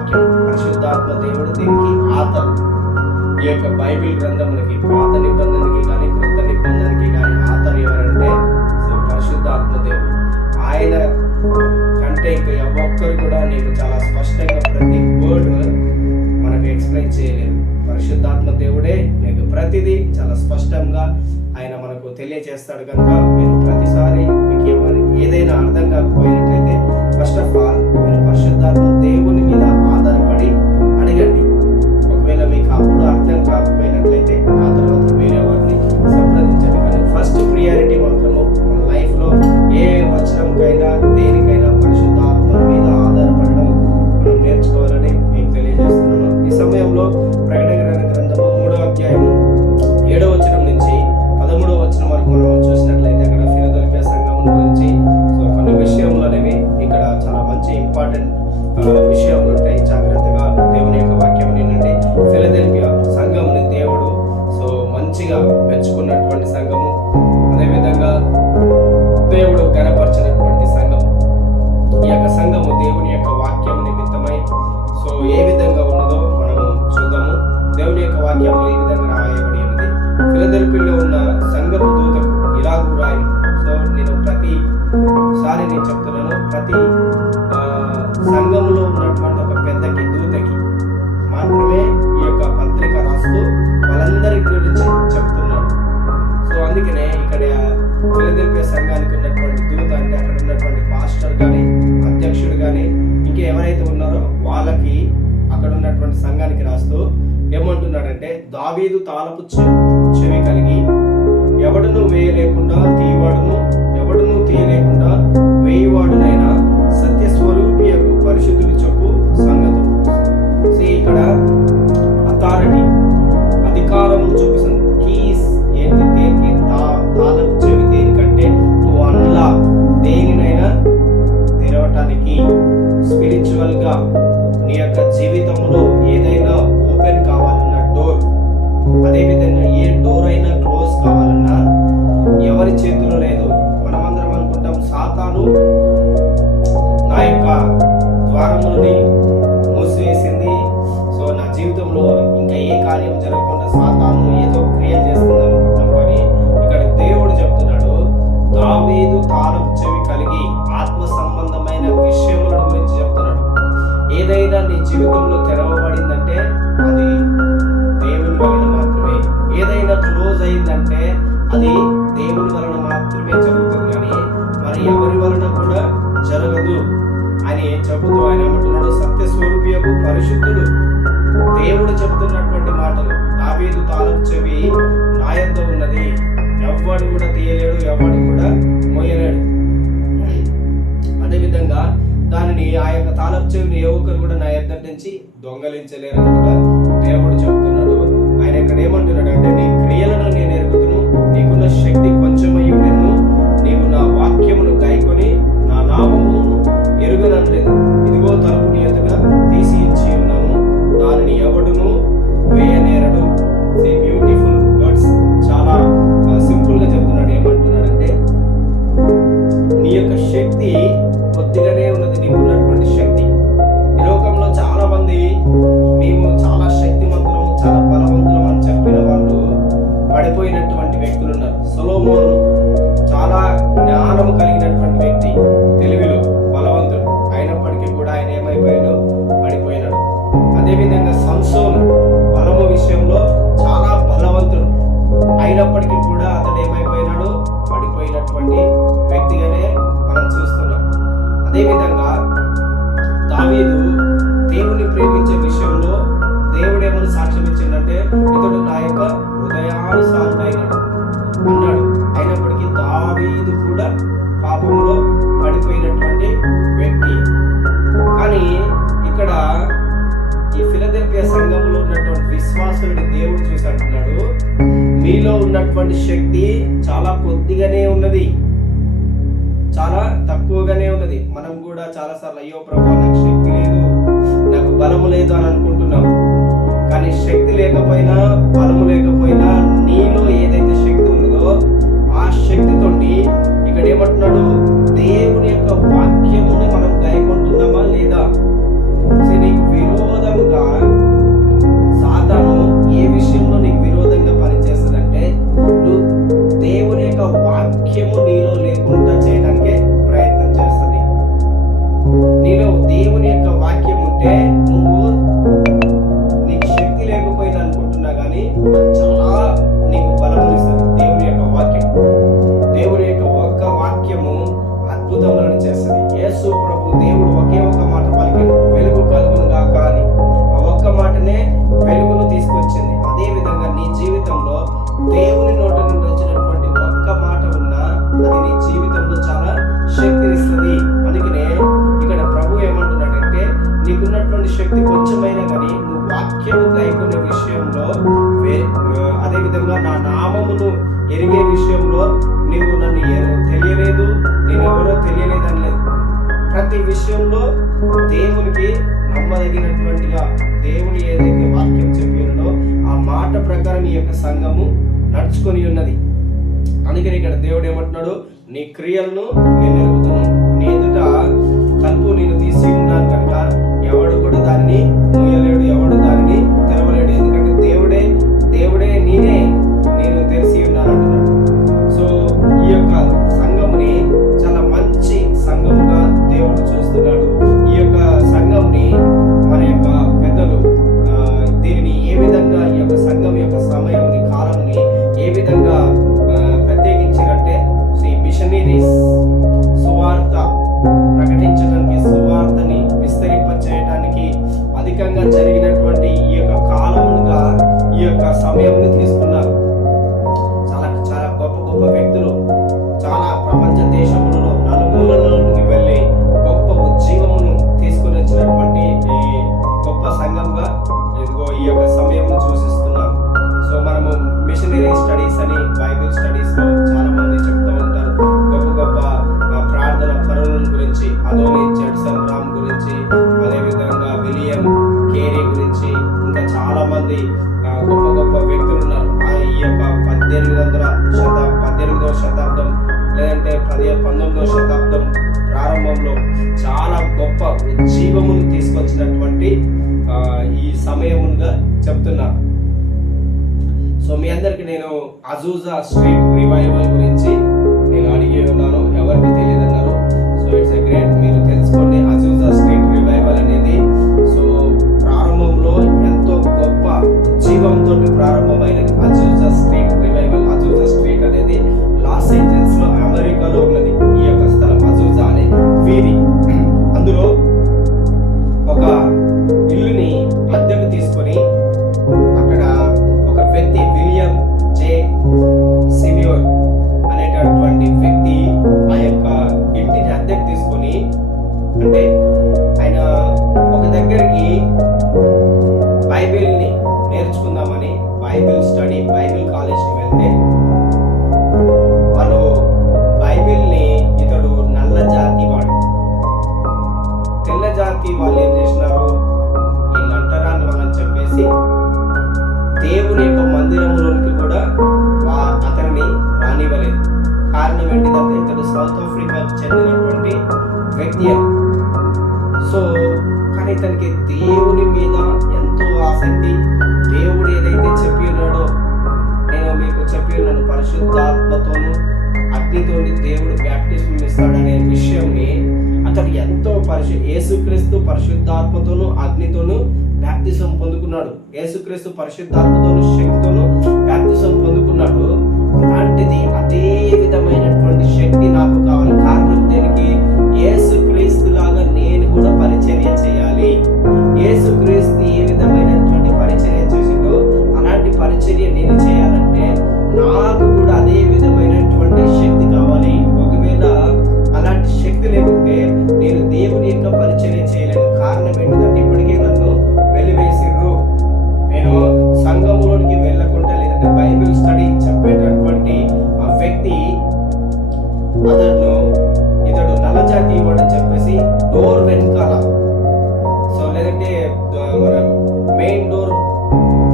వాక్యం, పరిశుద్ధాత్మ దేవుడు దీనికి ఆతరు. ఈ యొక్క బైబిల్ గ్రంథములకి, పాత నిబంధనకి కానీ క్రొత్త నిబంధనకి కానీ ఆతరు ఎవరంటే పరిశుద్ధాత్మ దేవుడు. ఆయన కంటే ఇంకా ఒక్కరు కూడా నీకు చాలా స్పష్టంగా ప్రతి వర్డ్ మనకు ఎక్స్ప్లెయిన్ చేయలేరు. పరిశుద్ధాత్మ దేవుడే నీకు ప్రతిదీ చాలా స్పష్టంగా ఆయన మనకు తెలియజేస్తాడు. కనుక మీరు ప్రతిసారి మీకు ఏదైనా అర్థం కాకపోయినట్లయితే ఫస్ట్ ఆఫ్ ఆల్ మీరు పరిశుద్ధాత్మ దేవుని మీద ఆధారపడి అడగండి. ఒకవేళ మీకు అప్పుడు అర్థం కాకపోయినట్లయితే ఆ తర్వాత వేరే వారిని సంప్రదించండి. కానీ ఫస్ట్ ప్రియారిటీ మాత్రము మన లైఫ్లో ఏ వచనంకైనా దేనికైనా పరిశుద్ధాత్మ మీద ఆధారపడడం మనం నేర్చుకోవాలని మీకు తెలియజేస్తున్నాను. ఈ సమయంలో ప్రకటన గ్రంథము 3వ అధ్యాయం 7వ వచనం నుంచి 13వ వచనం వరకు మనం చూసినట్లయితే అక్కడ ఫిలదెల్ఫియా సంఘం గురించి కొన్ని విషయములు అనేవి ఇక్కడ చాలా మంచి ఇంపార్టెంట్ విషయములు ఉంటాయి. జాగ్రత్తగా దేవుని యొక్క వాక్యం వినండి. ఫిలదెల్ఫియా సంఘంని దేవుడు మంచిగా మెచ్చుకున్నటువంటి సంఘము, అదేవిధంగా దేవుడు గణపరిచినటువంటి సంఘం. ఈ యొక్క సంఘము దేవుని యొక్క వాక్యం నిమిత్తమై ఏ విధంగా ఉన్నదో మనము చూద్దాము. దేవుని యొక్క వాక్యంలో ఈ విధంగా రాయబడి ఉన్నది. ఫిలదెల్ఫియాలో ఉన్న సంఘపు దూతకు ఇలాగూ రాయి. నేను ప్రతిసారి చెప్తున్నాను, ప్రతి సంఘములో ఉన్నటువంటి ఒక పెద్దకి దూతకి మాత్రమే ఈ యొక్క పత్రిక రాస్తూ వాళ్ళందరి గురించి చెప్తున్నాడు. అందుకనే ఇక్కడ ఫిలదెల్ఫియా సంఘానికి ఉన్నటువంటి దూత అంటే అక్కడ ఉన్నటువంటి పాస్టర్ కానీ అధ్యక్షుడు కానీ ఇంకా ఎవరైతే ఉన్నారో వాళ్ళకి అక్కడ ఉన్నటువంటి సంఘానికి రాస్తూ ఏమంటున్నాడంటే, దావీదు తాళపు చెవి కలిగి ఎవడును వేయలేకుండా తీయవాడును, ఎవడును తీయలేకుండా వేయవాడునైనా సత్య స్వరూపియకు పరిశుద్ధుడు చెప్పు సంగతులు. ఇక్కడ అథారిటీ, అధికారం చూపిస్తుంది. కీస్ ఏంటి? దేనికి? తాళపు చెవి దేనికంటే టు అన్లాక్, దేనినైనా తెరవటానికి. స్పిరిచువల్ గా నీ యొక్క జీవితంలో ఏదైనా ఓపెన్ కావాలన్న డోర్, అదేవిధంగా ఏ డోర్ అయినా క్లోజ్ కావాలన్నా ఎవరి చేతిలో లేదు. మనమందరం అనుకుంటాం సాతాను నా యొక్క ద్వారములని మూసివేసింది, నా జీవితంలో ఇంకా ఏ కార్యం జరగకుండా సాతాను ఏదో క్రియేట్ చేస్తుంది అనుకుంటాం. కానీ ఇక్కడ దేవుడు చెప్తున్నాడు, దావీదు తాళపు చెవి కలిగి ఆత్మ సంబంధమైన విషయముల గురించి చెప్తున్నాడు. ఏదైనా నీ జీవితంలో తెరవబడిందంటే అది దేవుని వలన మాత్రమే. ఏదైనా క్లోజ్ అయిందంటే అది దేవుని వలన మాత్రమే జరుగుతుంది, కానీ మరి ఎవరి వలన కూడా జరగదు అని చెబుతూ ఆయన ఏమంటున్నాడు, సత్య స్వరూపియకు పరిశుద్ధుడు. దేవుడు చెప్తున్నటువంటి మాటలు. దావీదు తాళపు చెవి నా యొద్ద ఉన్నది, ఎవ్వడు కూడా తీయలేడు, ఎవడు కూడా మోయలేడు. అదేవిధంగా దానిని ఆ యొక్క తాళపు చెవిని ఏ ఒక్కరు కూడా నా యొద్ద నుంచి దొంగలించలేరని కూడా దేవుడు చెప్తున్నాడు. ఆయన ఇక్కడ ఏమంటున్నాడు అంటే, నీ క్రియలను నేను ఎరుగుదును, నీకున్న శక్తి కొంచెమయ్యి ఉండెను, నీవు నా వాక్యమును గాయకొని నా నామమును ఎరుగనలేదు. ఇదిగో తలుపు నీ ఎదుట తీసి ఇచ్చి ఉన్నాను, దానిని ఎవడును వేయనేరడు. బ్యూటిఫుల్ వర్డ్స్, చాలా సింపుల్ గా చెప్తున్నాడు. ఏమంటున్నాడంటే, నీ యొక్క శక్తి కొద్దిగానే ఉన్నది, నీకున్నటువంటి శక్తి. ఈ లోకంలో చాలా మంది మేము చాలా శక్తివంతులం, చాలా బలవంతులం అని చెప్పిన వాళ్ళు పడిపోయినటువంటి వ్యక్తులు ఉన్నారు. సొలొమోను చాలా జ్ఞానము కలిగినటువంటి వ్యక్తి, తెలివిలో బలవంతుడు, అయినప్పటికీ కూడా ఆయన ఏమైపోయాడు? పడిపోయినాడు. అదేవిధంగా సంసోను బలము విషయంలో చాలా బలవంతుడు, అయినప్పటికీ కూడా అతడు ఏమైపోయినాడు? పడిపోయినటువంటి వ్యక్తిగానే మనం చూస్తున్నాం. అదేవిధంగా దావీదు దేవుని ప్రేమించే విషయంలో దేవుడు ఏమని సాక్ష్యం ఇచ్చిందంటే, ఇతడు నా యొక్క హృదయానుసారుడైనాడు అన్నాడు. అయినప్పటికీ దావీదు కూడా పాపంలో పడిపోయినటువంటి వ్యక్తి. కానీ ఇక్కడ ఈ ఫిలదెల్ఫియా సంఘంలో ఉన్నటువంటి విశ్వాసుని దేవుడు చూసి అంటున్నాడు, మీలో ఉన్నటువంటి శక్తి చాలా కొద్దిగానే ఉన్నది, చాలా తక్కువగానే ఉన్నది. మనం కూడా చాలా సార్లు అయ్యో ప్రభా నాకు శక్తి లేదు, నాకు బలము లేదు అని అనుకుంటున్నాం. కానీ శక్తి లేకపోయినా బలము లేకపోయినా నీలో ఏదైతే శక్తి ఉన్నదో ఆ శక్తితోటి ఇక్కడ ఏమంటున్నాడు, దేవుని యొక్క వాక్యముని మనం గాయకుంటున్నామా లేదా? నీకు విషయంలో నీవు నన్ను తెలియలేదు, నేను ఎవరో తెలియలేదు అనలేదు. ప్రతి విషయంలో దేవునికి నమ్మదగినటువంటిగా దేవుని ఏదైతే వాక్యం చెప్పి ఉన్నదో ఆ మాట ప్రకారం ఈ యొక్క సంఘము నడుచుకొని ఉన్నది. అందుకని ఇక్కడ దేవుడు ఏమంటున్నాడు, నీ క్రియలను నేను ఎరుగుతున్నాను, నీ ఎదుట తలుపు నేను తీసి ఉన్నాను కనుక ఎవడు కూడా దాన్ని మూయలేడు, ఎవడు దానిని తెరవలేడు. ఎందుకంటే దేవుడే నేను తెరిచి ఉన్నాను అంటున్నాడు. సో ఈ యొక్క సంఘముని చాలా మంచి సంఘముగా దేవుడు చూస్తున్నాడు. ఈ యొక్క సంఘంని మన యొక్క పెద్దలు దీనిని ఏ విధంగా ఈ యొక్క సంఘం యొక్క సమయంని కాలంని ఏ విధంగా ప్రత్యేకించారంటే మిషనరీస్ సువార్త ప్రకటించడానికి, సువార్తని విస్తరింపచేయడానికి అధికంగా జరిగినటువంటి ఈ యొక్క కాలముగా ఈ యొక్క సమయంని తీసుకున్నారు. చాలా చాలా గొప్ప గొప్ప వ్యక్తులు చాలా ప్రపంచ దేశములలో నలుమూలలోకి వెళ్ళి గొప్ప ఉజ్జీవమును తీసుకుని వచ్చినటువంటి గొప్ప సంఘంగా ఇదిగో ఈ యొక్క సమయంను సూచిస్తున్నారు. సో మనము మిషనరీ స్టడీస్ అని బైబిల్ స్టడీస్ లో చాలా మంది చెప్తూ ఉంటారు. గొప్ప గొప్ప ప్రార్థన పరుల గురించి, అదోని జడ్సన్ రామ్ గురించి, అదేవిధంగా విలియం కేరీ గురించి, ఇంకా చాలా మంది గొప్ప గొప్ప వ్యక్తులు ఉన్నారు. ఈ యొక్క 18వ శతాబ్దం లేదంటే 19వ శతాబ్దం ప్రారంభంలో చాలా గొప్ప ఉజ్జీవమును తీసుకొచ్చినటువంటి ఈ సమయముగా చెప్తున్నారు. సో మీ అందరికి నేను అజూజా స్ట్రీట్ రివైవల్ గురించి నేను అడిగి ఉన్నాను, ఎవరికి తెలియదు అన్నారు. సో ఇట్స్ ఎ గ్రేట్, మీరు తెలుసుకోండి. అజూజా స్ట్రీట్ రివైవల్ అనేది సో ప్రారంభంలో ఎంతో గొప్ప జీవంతో ప్రారంభమైనది. అజూజా స్ట్రీట్ రివైవల్, అజూజా స్ట్రీట్ అనేది లాస్ ఏంజల్స్ లో అమెరికాలో ఉన్నది. ఈ యొక్క స్థలం అజూజా అనే వీధి. అందులో ఒక ఇల్లుని అద్దెకు తీసుకొని అక్కడ ఒక వ్యక్తి విలియం జే సిమియోర్ అనేటటువంటి వ్యక్తి ఆ యొక్క ఇంటిని అద్దెకు తీసుకొని, అంటే ఆయన ఒక దగ్గరికి బైబిల్ని నేర్చుకుందామని బైబిల్ స్టడీ బైబిల్ కాలేజ్కి వెళ్తే వాళ్ళు బైబిల్ని ఇతడు నల్ల జాతి వాడు, తెల్ల జాతి వాళ్ళు ఏం చేసినారు, వీళ్ళు అంటరాని వాళ్ళని చెప్పేసి దేవుని యొక్క మందిరంలోనికి కూడా అతనిని రానివ్వలేదు. కారణం ఏంటిదంటే ఇతడు సౌత్ ఆఫ్రికాకు చెందినటువంటి వ్యక్తి. సో కానీ ఇతనికి దేవుని మీద ఎంతో ఆసక్తి. దేవుడు ఏదైతే చెప్పి ఉన్నాడో, నేను మీకు చెప్పి ఉన్నాను, పరిశుద్ధాత్మతోను అగ్నితోని దేవుడు బ్యాప్టిజం ఇస్తాడనే విషయంని అతడు ఎంతో యేసుక్రీస్తు పరిశుద్ధాత్మతోను అగ్నితోను బ్యాప్టిజం పొందుకున్నాడు. యేసుక్రీస్తు పరిశుద్ధాత్మతోను శక్తితోను బ్యాప్టిజం పొందుకున్నాడు. అలాంటిది అదే విధమైనటువంటి శక్తి నాకు కావాలి. కారణం దేనికి? యేసుక్రీస్తు లాగా నేను కూడా పరిచర్య చేయాలి. యేసుక్రీస్తు ఏ విధమైనటువంటి పరిచర్య చేసిండో అలాంటి పరిచర్య నేను చేయాలంటే నాకు కూడా అదే విధమైనటువంటి శక్తి కావాలి. ఒకవేళ అలాంటి శక్తి లేకుంటే నేను దేవుని యొక్క పరిచర్య చేయలేను. కారణం ఏంటంటే ఇప్పటికే నన్ను వెలివేసిర్రు. నేను సంఘములోనికి వెళ్ళకుండా లేదంటే బైబిల్ స్టడీ చెప్పేటటువంటి ఆ వ్యక్తి ఇతడు నల్లజాతి ఇవ్వడని చెప్పేసి డోర్ వెనకాల, సో లేదంటే మన మెయిన్ డోర్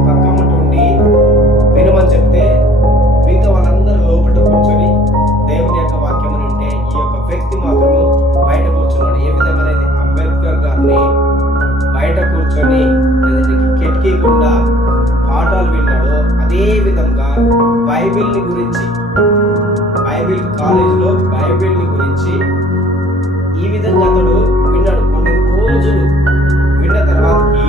పక్కమట ఉండి వినమని చెప్తే మిగతా వాళ్ళందరూ లోపల కూర్చొని దేవుని యొక్క వాక్యం వింటే ఈ యొక్క వ్యక్తి మాత్రము బయట కూర్చున్నాడు. ఏ విధంగా అయితే అంబేద్కర్ గారిని బయట కూర్చొని కిటికీ గుండా పాఠాలు విన్నాడో అదే విధంగా బైబిల్ని గురించి, బైబిల్ కాలేజీలో బైబిల్ని గురించి ఈ విధంగా అతడు విన్నాడు. కొన్ని రోజులు విన్న తర్వాతకి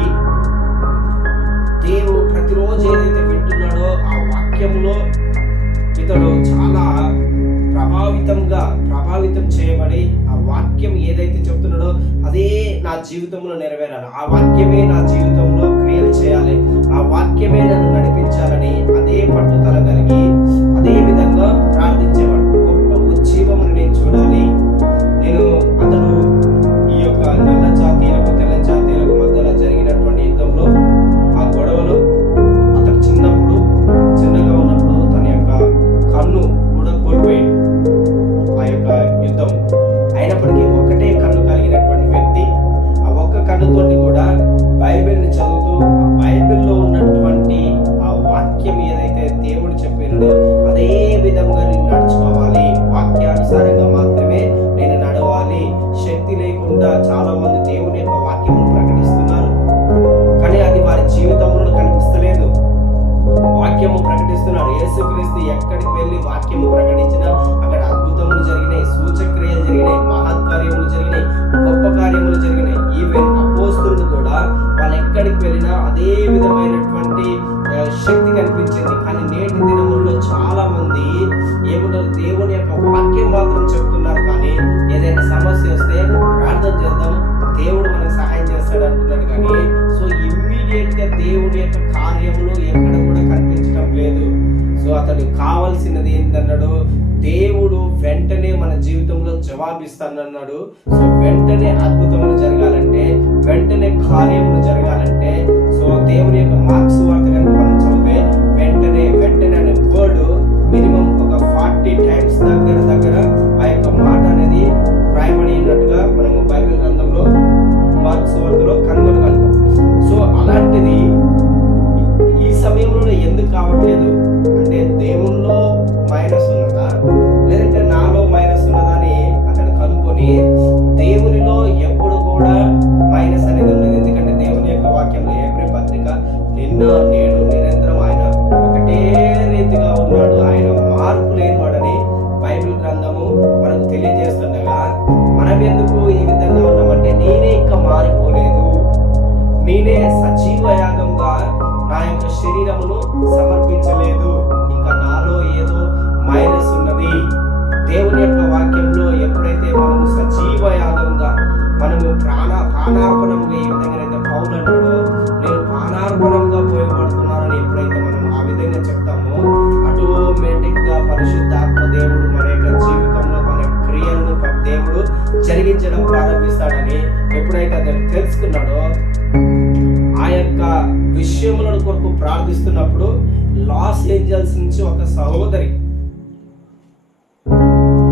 దేవుడు ప్రతిరోజు ఏదైతే వింటున్నాడో ఆ వాక్యంలో ఇతడు చాలా ప్రభావితం చేయబడి ఆ వాక్యం ఏదైతే చెప్తున్నాడో అదే నా జీవితంలో నెరవేరాలి, ఆ వాక్యమే నా జీవితంలో క్రియలు చేయాలి, ఆ వాక్యమే నన్ను నడిపించాలని అదే పట్టుదల కలిగి అదే విధంగా ప్రార్థించేవాడు. గొప్ప ఉజ్జీవమును నేను చూడాలి. అతడు ఈ యొక్క నల్ల జాతీయులకు తెల్ల జాతీయులకు మధ్యలో జరిగినటువంటి యుద్ధంలో ఆ గొడవలో అతడు చిన్నగా ఉన్నప్పుడు తన యొక్క కన్ను యేసుక్రీస్తు ఎక్కడికి వెళ్ళి వాక్యం ప్రకటించినా అక్కడ అద్భుతములు జరిగినాయి, సూచక్రియలు జరిగినాయి, మహత్కార్యములు జరిగినాయి, గొప్ప కార్యములు జరిగినాయి. ఈవెన్ అపోస్తులు కూడా వాళ్ళు ఎక్కడికి వెళ్ళినా అదే విధమైనటువంటి శక్తి కనిపించింది. కానీ నేటి దినముల్లో చాలా మంది ఏముంటారు, దేవుని యొక్క వాక్యం మాత్రం చెప్తున్నారు, కానీ ఏదైనా సమస్య వస్తే ప్రార్థన చేద్దాం, దేవుడు మనకు సహాయం చేస్తాడు అంటున్నాడు. కానీ సో ఇమ్మీడియట్ గా దేవుని యొక్క కార్యములు ఎక్కడ కూడా కనిపించడం లేదు. సో అతడు కావాల్సినది ఏంటన్నాడు, దేవుడు వెంటనే మన జీవితంలో జవాబిస్తానన్నాడు. సో వెంటనే అద్భుతములు జరగాలంటే, వెంటనే కార్యములు జరగాలంటే, సో దేవుని యొక్క మార్క్స్ వార్త కనుక మనం చదివితే వెంటనే అనే వర్డ్ మినిమం ఒక 40 టైమ్స్ దగ్గర ఆ యొక్క మాట అనేది రాయబడినట్టుగా మనము బైబిల్ గ్రంథంలో మార్క్స్ వార్తలో కనుగొనగలుగుతాం. సో అలాంటిది ఈ సమయంలో ఎందుకు కావట్లేదు అంటే, దేవుల్లో మైనస్ ఉన్నదా లేదంటే నాలో మైనస్ ఉన్నదా అని అతను కనుక్కొని, దేవునిలో ఎప్పుడు కూడా మైనస్ అనేది ఉండదు. ఎందుకంటే దేవుని యొక్క వాక్యంలో ఏప్రిల్ పత్రిక నిన్న నేడు నిరంతరం ఆయన ఒకటే రీతిగా ఉన్నాడు, ఆయన మార్పు లేనివాడని బైబిల్ గ్రంథము మనకు తెలియజేస్తుండగా, మనం ఎందుకు ఈ విధంగా ఉన్నామంటే, నేనే ఇంకా మారిపోలేదు, నేనే సజీవ యాగంగా నా యొక్క శరీరమును సమర్పించలేదు, ఇంకా నాలో ఏదో మైనస్ ఉన్నది. దేవుని యొక్క వాక్యంలో ఎప్పుడైతే మనము సజీవ యాగంగా, మనము ప్రాణార్పణంగా, ఏ విధంగా అయితే పౌలు అన్నాడో నేను ప్రాణార్పణంగా పోయబడుతున్నానని ఎప్పుడైతే మనం ఆ విధంగా చెప్తామో, ఆటోమేటిక్ గా పరిశుద్ధాత్మ దేవుడు మన యొక్క జీవితంలో మన క్రియలను దేవుడు జరిగించడం ప్రారంభిస్తాడని ఎప్పుడైతే అతను తెలుసుకున్నాడో, ఆ యొక్క విషయముల కొరకు ప్రార్థిస్తున్నప్పుడు లాస్ ఏంజల్స్ నుంచి ఒక సహోదరి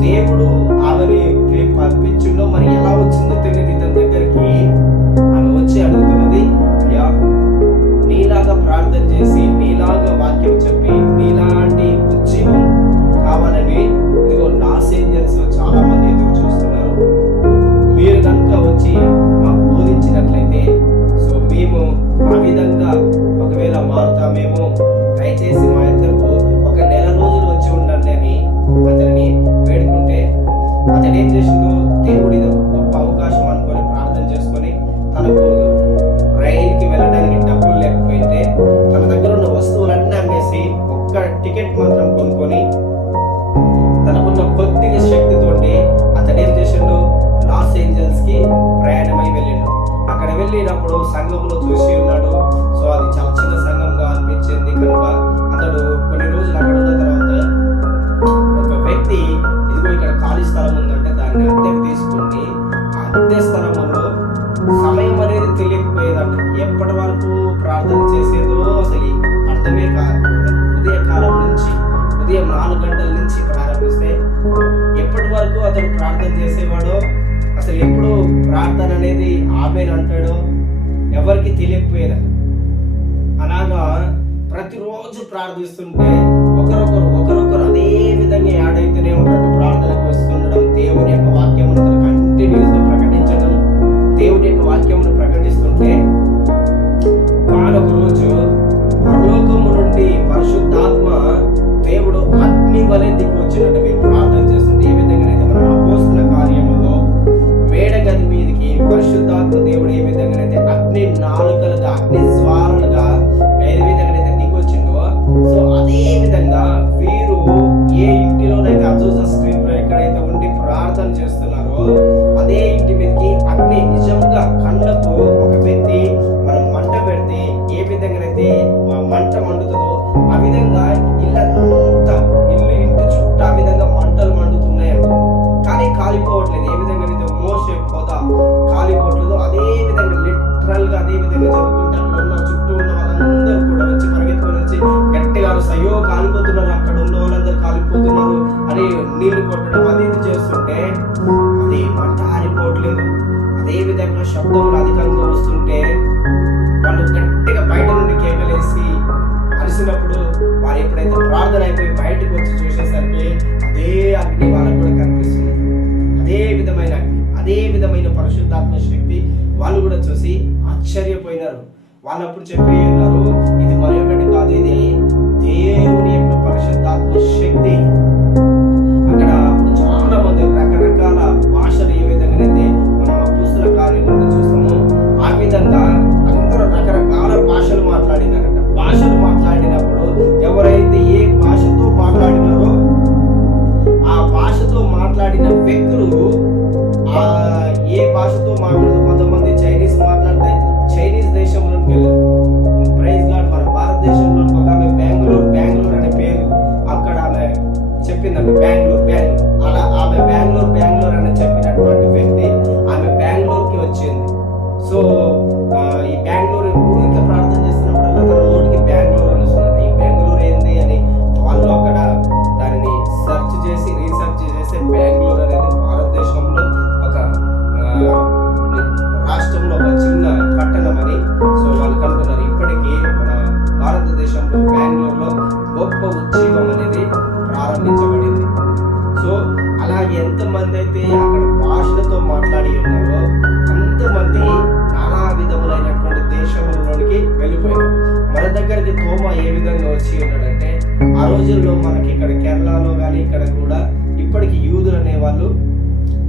దేవుడు ఆమెని పంపించిందో మరి ఎలా వచ్చిందో తెలియదు ఇతని దగ్గరికి. ఆమె వచ్చి అడుగుతున్నది, అయ్యా నీలాగా ప్రార్థన చేసి, నీలాగా వాక్యం చెప్పి, నీలాంటి ఉద్యమం కావాలని ఇదిగో లాస్ ఏంజల్స్ లో చాలా మంది ఎదురు చూస్తున్నారు. మీరు కనుక వచ్చి మాకు బోధించినట్లయితే సో మేము ఆ విధంగా ఒకవేళ మారుతామేమో, దయచేసి మా ఇద్దరు ఒక నెల రోజులు వచ్చి ఉండండి అని అతన్ని వేడుకుంటే, అతను ఏం చేసిండు, దేవుడు ఇది ఒక గొప్ప అవకాశం అనుకొని ప్రార్థన చేసుకొని, తనకు రైలుకి వెళ్ళడానికి డబ్బులు లేకపోయింటే తన దగ్గర ఉన్న వస్తువులన్నీ అమ్మేసి ఒక్క టికెట్ మాత్రం కొనుక్కొని తనకున్న కొద్దిగా శక్తితోటి అతను ఏం చేసిండు, లాస్ ఏంజల్స్ కి ప్రయాణమై వెళ్ళిండు. అక్కడ వెళ్ళినప్పుడు సంఘంలో చూసి ఉన్నాడు. సో అది చాలా చిన్న సంఘంగా అనిపించింది కనుక అతడు కొన్ని రోజులు అక్కడ ఉన్న తర్వాత ఒక వ్యక్తి ఇదిగో ఇక్కడ ఖాళీ స్థలం ఉందంటే దాన్ని అద్దెకు తీసుకుంటే, ఆ అద్దె స్థలంలో సమయం అనేది తెలియకపోయేదంట. ఎప్పటి వరకు ప్రార్థన చేసేదో అసలు అర్థమే కాదు. ఉదయం 4 గంటల నుంచి ప్రారంభిస్తే ఎప్పటి వరకు అతను ప్రార్థన చేసేవాడో, అసలు ఎప్పుడు ప్రార్థన అనేది ఆమెను అంటాడో ఎవరికి తెలియకపోయేది. అలాగా ప్రతిరోజు ప్రార్థిస్తుంటే ఒకరొకరు అదే విధంగా యాడ్ అయితేనే ఉంటాడు. ప్రార్థనకు వస్తుండడం, దేవుని యొక్క వాక్యమును కంటిన్యూస్ గా ప్రకటించడం, దేవుని యొక్క వాక్యమును ప్రకటిస్తుంటే కానొక రోజు పరలోకము నుండి పరిశుద్ధాత్మ దేవుడు అగ్ని వలె దిగి వచ్చినట్టు మీరు ప్రార్థన చేస్తుంటే, ఏ విధంగా అయితే మనం అపోస్తల కార్యములో మేడగది మీదకి పరిశుద్ధాత్మ దేవుడు ఏ విధంగా అయితే అగ్ని నాలుకలుగా, అగ్ని జ్వాలలుగా ఏ విధంగా అయితే దిగి వచ్చిందో, సో అదే విధంగా వీరు ఏ ఇంటిలోనైతే అజూజా స్ట్రీట్ లో ఎక్కడైతే ఉండి ప్రార్థన చేస్తున్నారో అదే ఇంటి మీదకి అగ్ని నిజంగా కళ్ళకు ఒక వ్యక్తి మనం మంట పెడితే ఏ విధంగా అయితే మంట మండుతుందో ఆ విధంగా ఇల్లంతా ఇంటి చుట్టూ ఆ విధంగా మంటలు మండుతున్నాయంట. కానీ కాలిపోవట్లేదు. ఏ విధంగా అయితే మోసే పోత కాలిపోవట్లేదు, అదే విధంగా లిటరల్ గా అదే విధంగా జరుగుతుంటే అక్కడ ఉన్న చుట్టూ ఉన్న వాళ్ళందరూ కూడా వచ్చి పరిగెత్తుకొని వచ్చి గట్టిగా అయ్యో కాలిపోతున్నారు, అక్కడ ఉన్న వాళ్ళందరూ కాలిపోతున్నారు అని నీళ్లు కొట్టడం అది ఇది చేస్తుంటే అది మంట ఆరిపోవట్లేదు. అదే విధంగా శబ్దములు అధికంగా వస్తుంటే వాళ్ళు గట్టిగా బయట నుండి కేకలేసి అరిసినప్పుడు వారు ఎప్పుడైతే ప్రార్థన అయిపోయి బయటకు వచ్చి చూసేసరికి అదే అగ్ని వాళ్ళకు కూడా కనిపిస్తుంది. అదే విధమైన అగ్ని, అదే విధమైన పరిశుద్ధాత్మ శక్తి వాళ్ళు కూడా చూసి ఆశ్చర్యపోయినారు. వాళ్ళు అప్పుడు చెప్పి ఉన్నారు, ఇది మరొకటి కాదు, ఇది దేవుని యొక్క పరిశుద్ధ వ్యక్తులు ఆ ఏ భాషతో మాట్లాడుతూ, కొంతమంది చైనీస్ మాట్లాడితే చైనీస్ దేశంలోకి వెళ్ళారు. ప్రైజ్ గాడ్, మన భారతదేశంలో ఒక ఆమె బెంగళూరు అనే పేరు అక్కడ ఆమె చెప్పిందండి. బెంగళూరు అలా ఆమె బెంగళూరు అని చెప్పినటువంటి వ్యక్తి ఆమె బెంగళూరుకి వచ్చింది. సో ఈ బెంగళూరు ఊరికే ప్రార్థన చేస్తున్నప్పుడల్లా తన నోటికి బెంగళూరు అని వస్తున్నది. ఈ బెంగళూరు ఏంది అని వాళ్ళు అక్కడ దానిని రీసెర్చ్ చేస్తే బెంగళూరు అనేది భారతదేశంలో ఒక రాష్ట్రంలో ఒక చిన్న పట్టణం అని సో వాళ్ళు కనుగొన్నారు. ఇప్పటికీ మన భారతదేశంలో బెంగళూరులో గొప్ప ఉద్యమం అనేది ప్రారంభించబడింది. సో అలాగే ఎంతమంది అయితే అక్కడ భాషలతో మాట్లాడి ఉన్నారో అంతమంది నానా విధములైనటువంటి దేశంలోనికి వెళ్ళిపోయారు. మన దగ్గరికి తోమా ఏ విధంగా వచ్చి ఉన్నాడంటే, ఆ రోజుల్లో మనకి ఇక్కడ కేరళలో కానీ ఇక్కడ కూడా ఇప్పటికి యూదులు అనే వాళ్ళు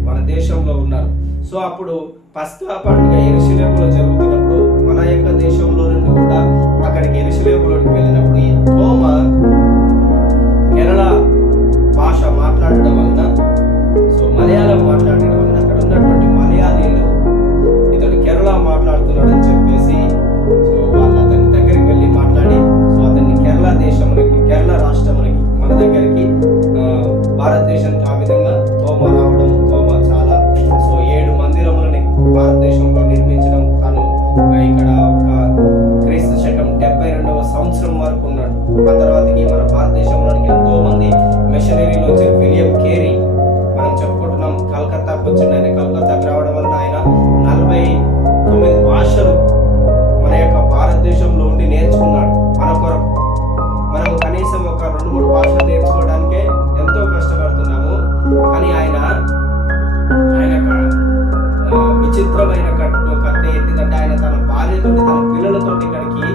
మన దేశంలో ఉన్నారు. సో అప్పుడు పస్కా పండుగ యెరూషలేములో జరుగుతున్నప్పుడు మన యొక్క దేశంలో నుండి కూడా అక్కడికి యెరూషలేములోకి వెళ్ళినప్పుడు ఈ తోమా కేరళ భాష మాట్లాడడం వలన, సో మలయాళం మాట్లాడడం వలన అక్కడ ఉన్నటువంటి మలయాళీలు ఇతడు కేరళ మాట్లాడుతున్నాడని చెప్పేసి సో వాళ్ళు అతని దగ్గరికి వెళ్ళి మాట్లాడి సో అతన్ని కేరళ రాష్ట్రములకి మన దగ్గరికి భారతదేశానికి ఆ విధంగా తోమా రావడం, తోమా చాలా సో 7 మందిరములని భారతదేశంలో నిర్మించడం, తను ఇక్కడ ఒక క్రీస్తు శకం 72వ సంవత్సరం వరకు ఉన్నాడు. ఆ తర్వాతకి మన భారతదేశంలోనికి ఎంతో మంది మిషనరీలో వచ్చే విలియం కేరీ మనం చెప్పుకుంటున్నాం. కలకత్తాకు వచ్చిండు. ఆయన కలకత్తాకు రావడం వల్ల ఆయన 49 భాషలు మన యొక్క భారతదేశంలో ఉండి నేర్చుకున్నాడు. మన కొరకు మనం కనీసం ఒక 2-3 భాషలు నేర్చుకోవడానికే ఎంతో కష్టపడుతున్నాము. కానీ ఆయన విచిత్రమైన కథ ఏంటిదంటే, ఆయన తన భార్యతోటి తన పిల్లలతోటి ఇక్కడికి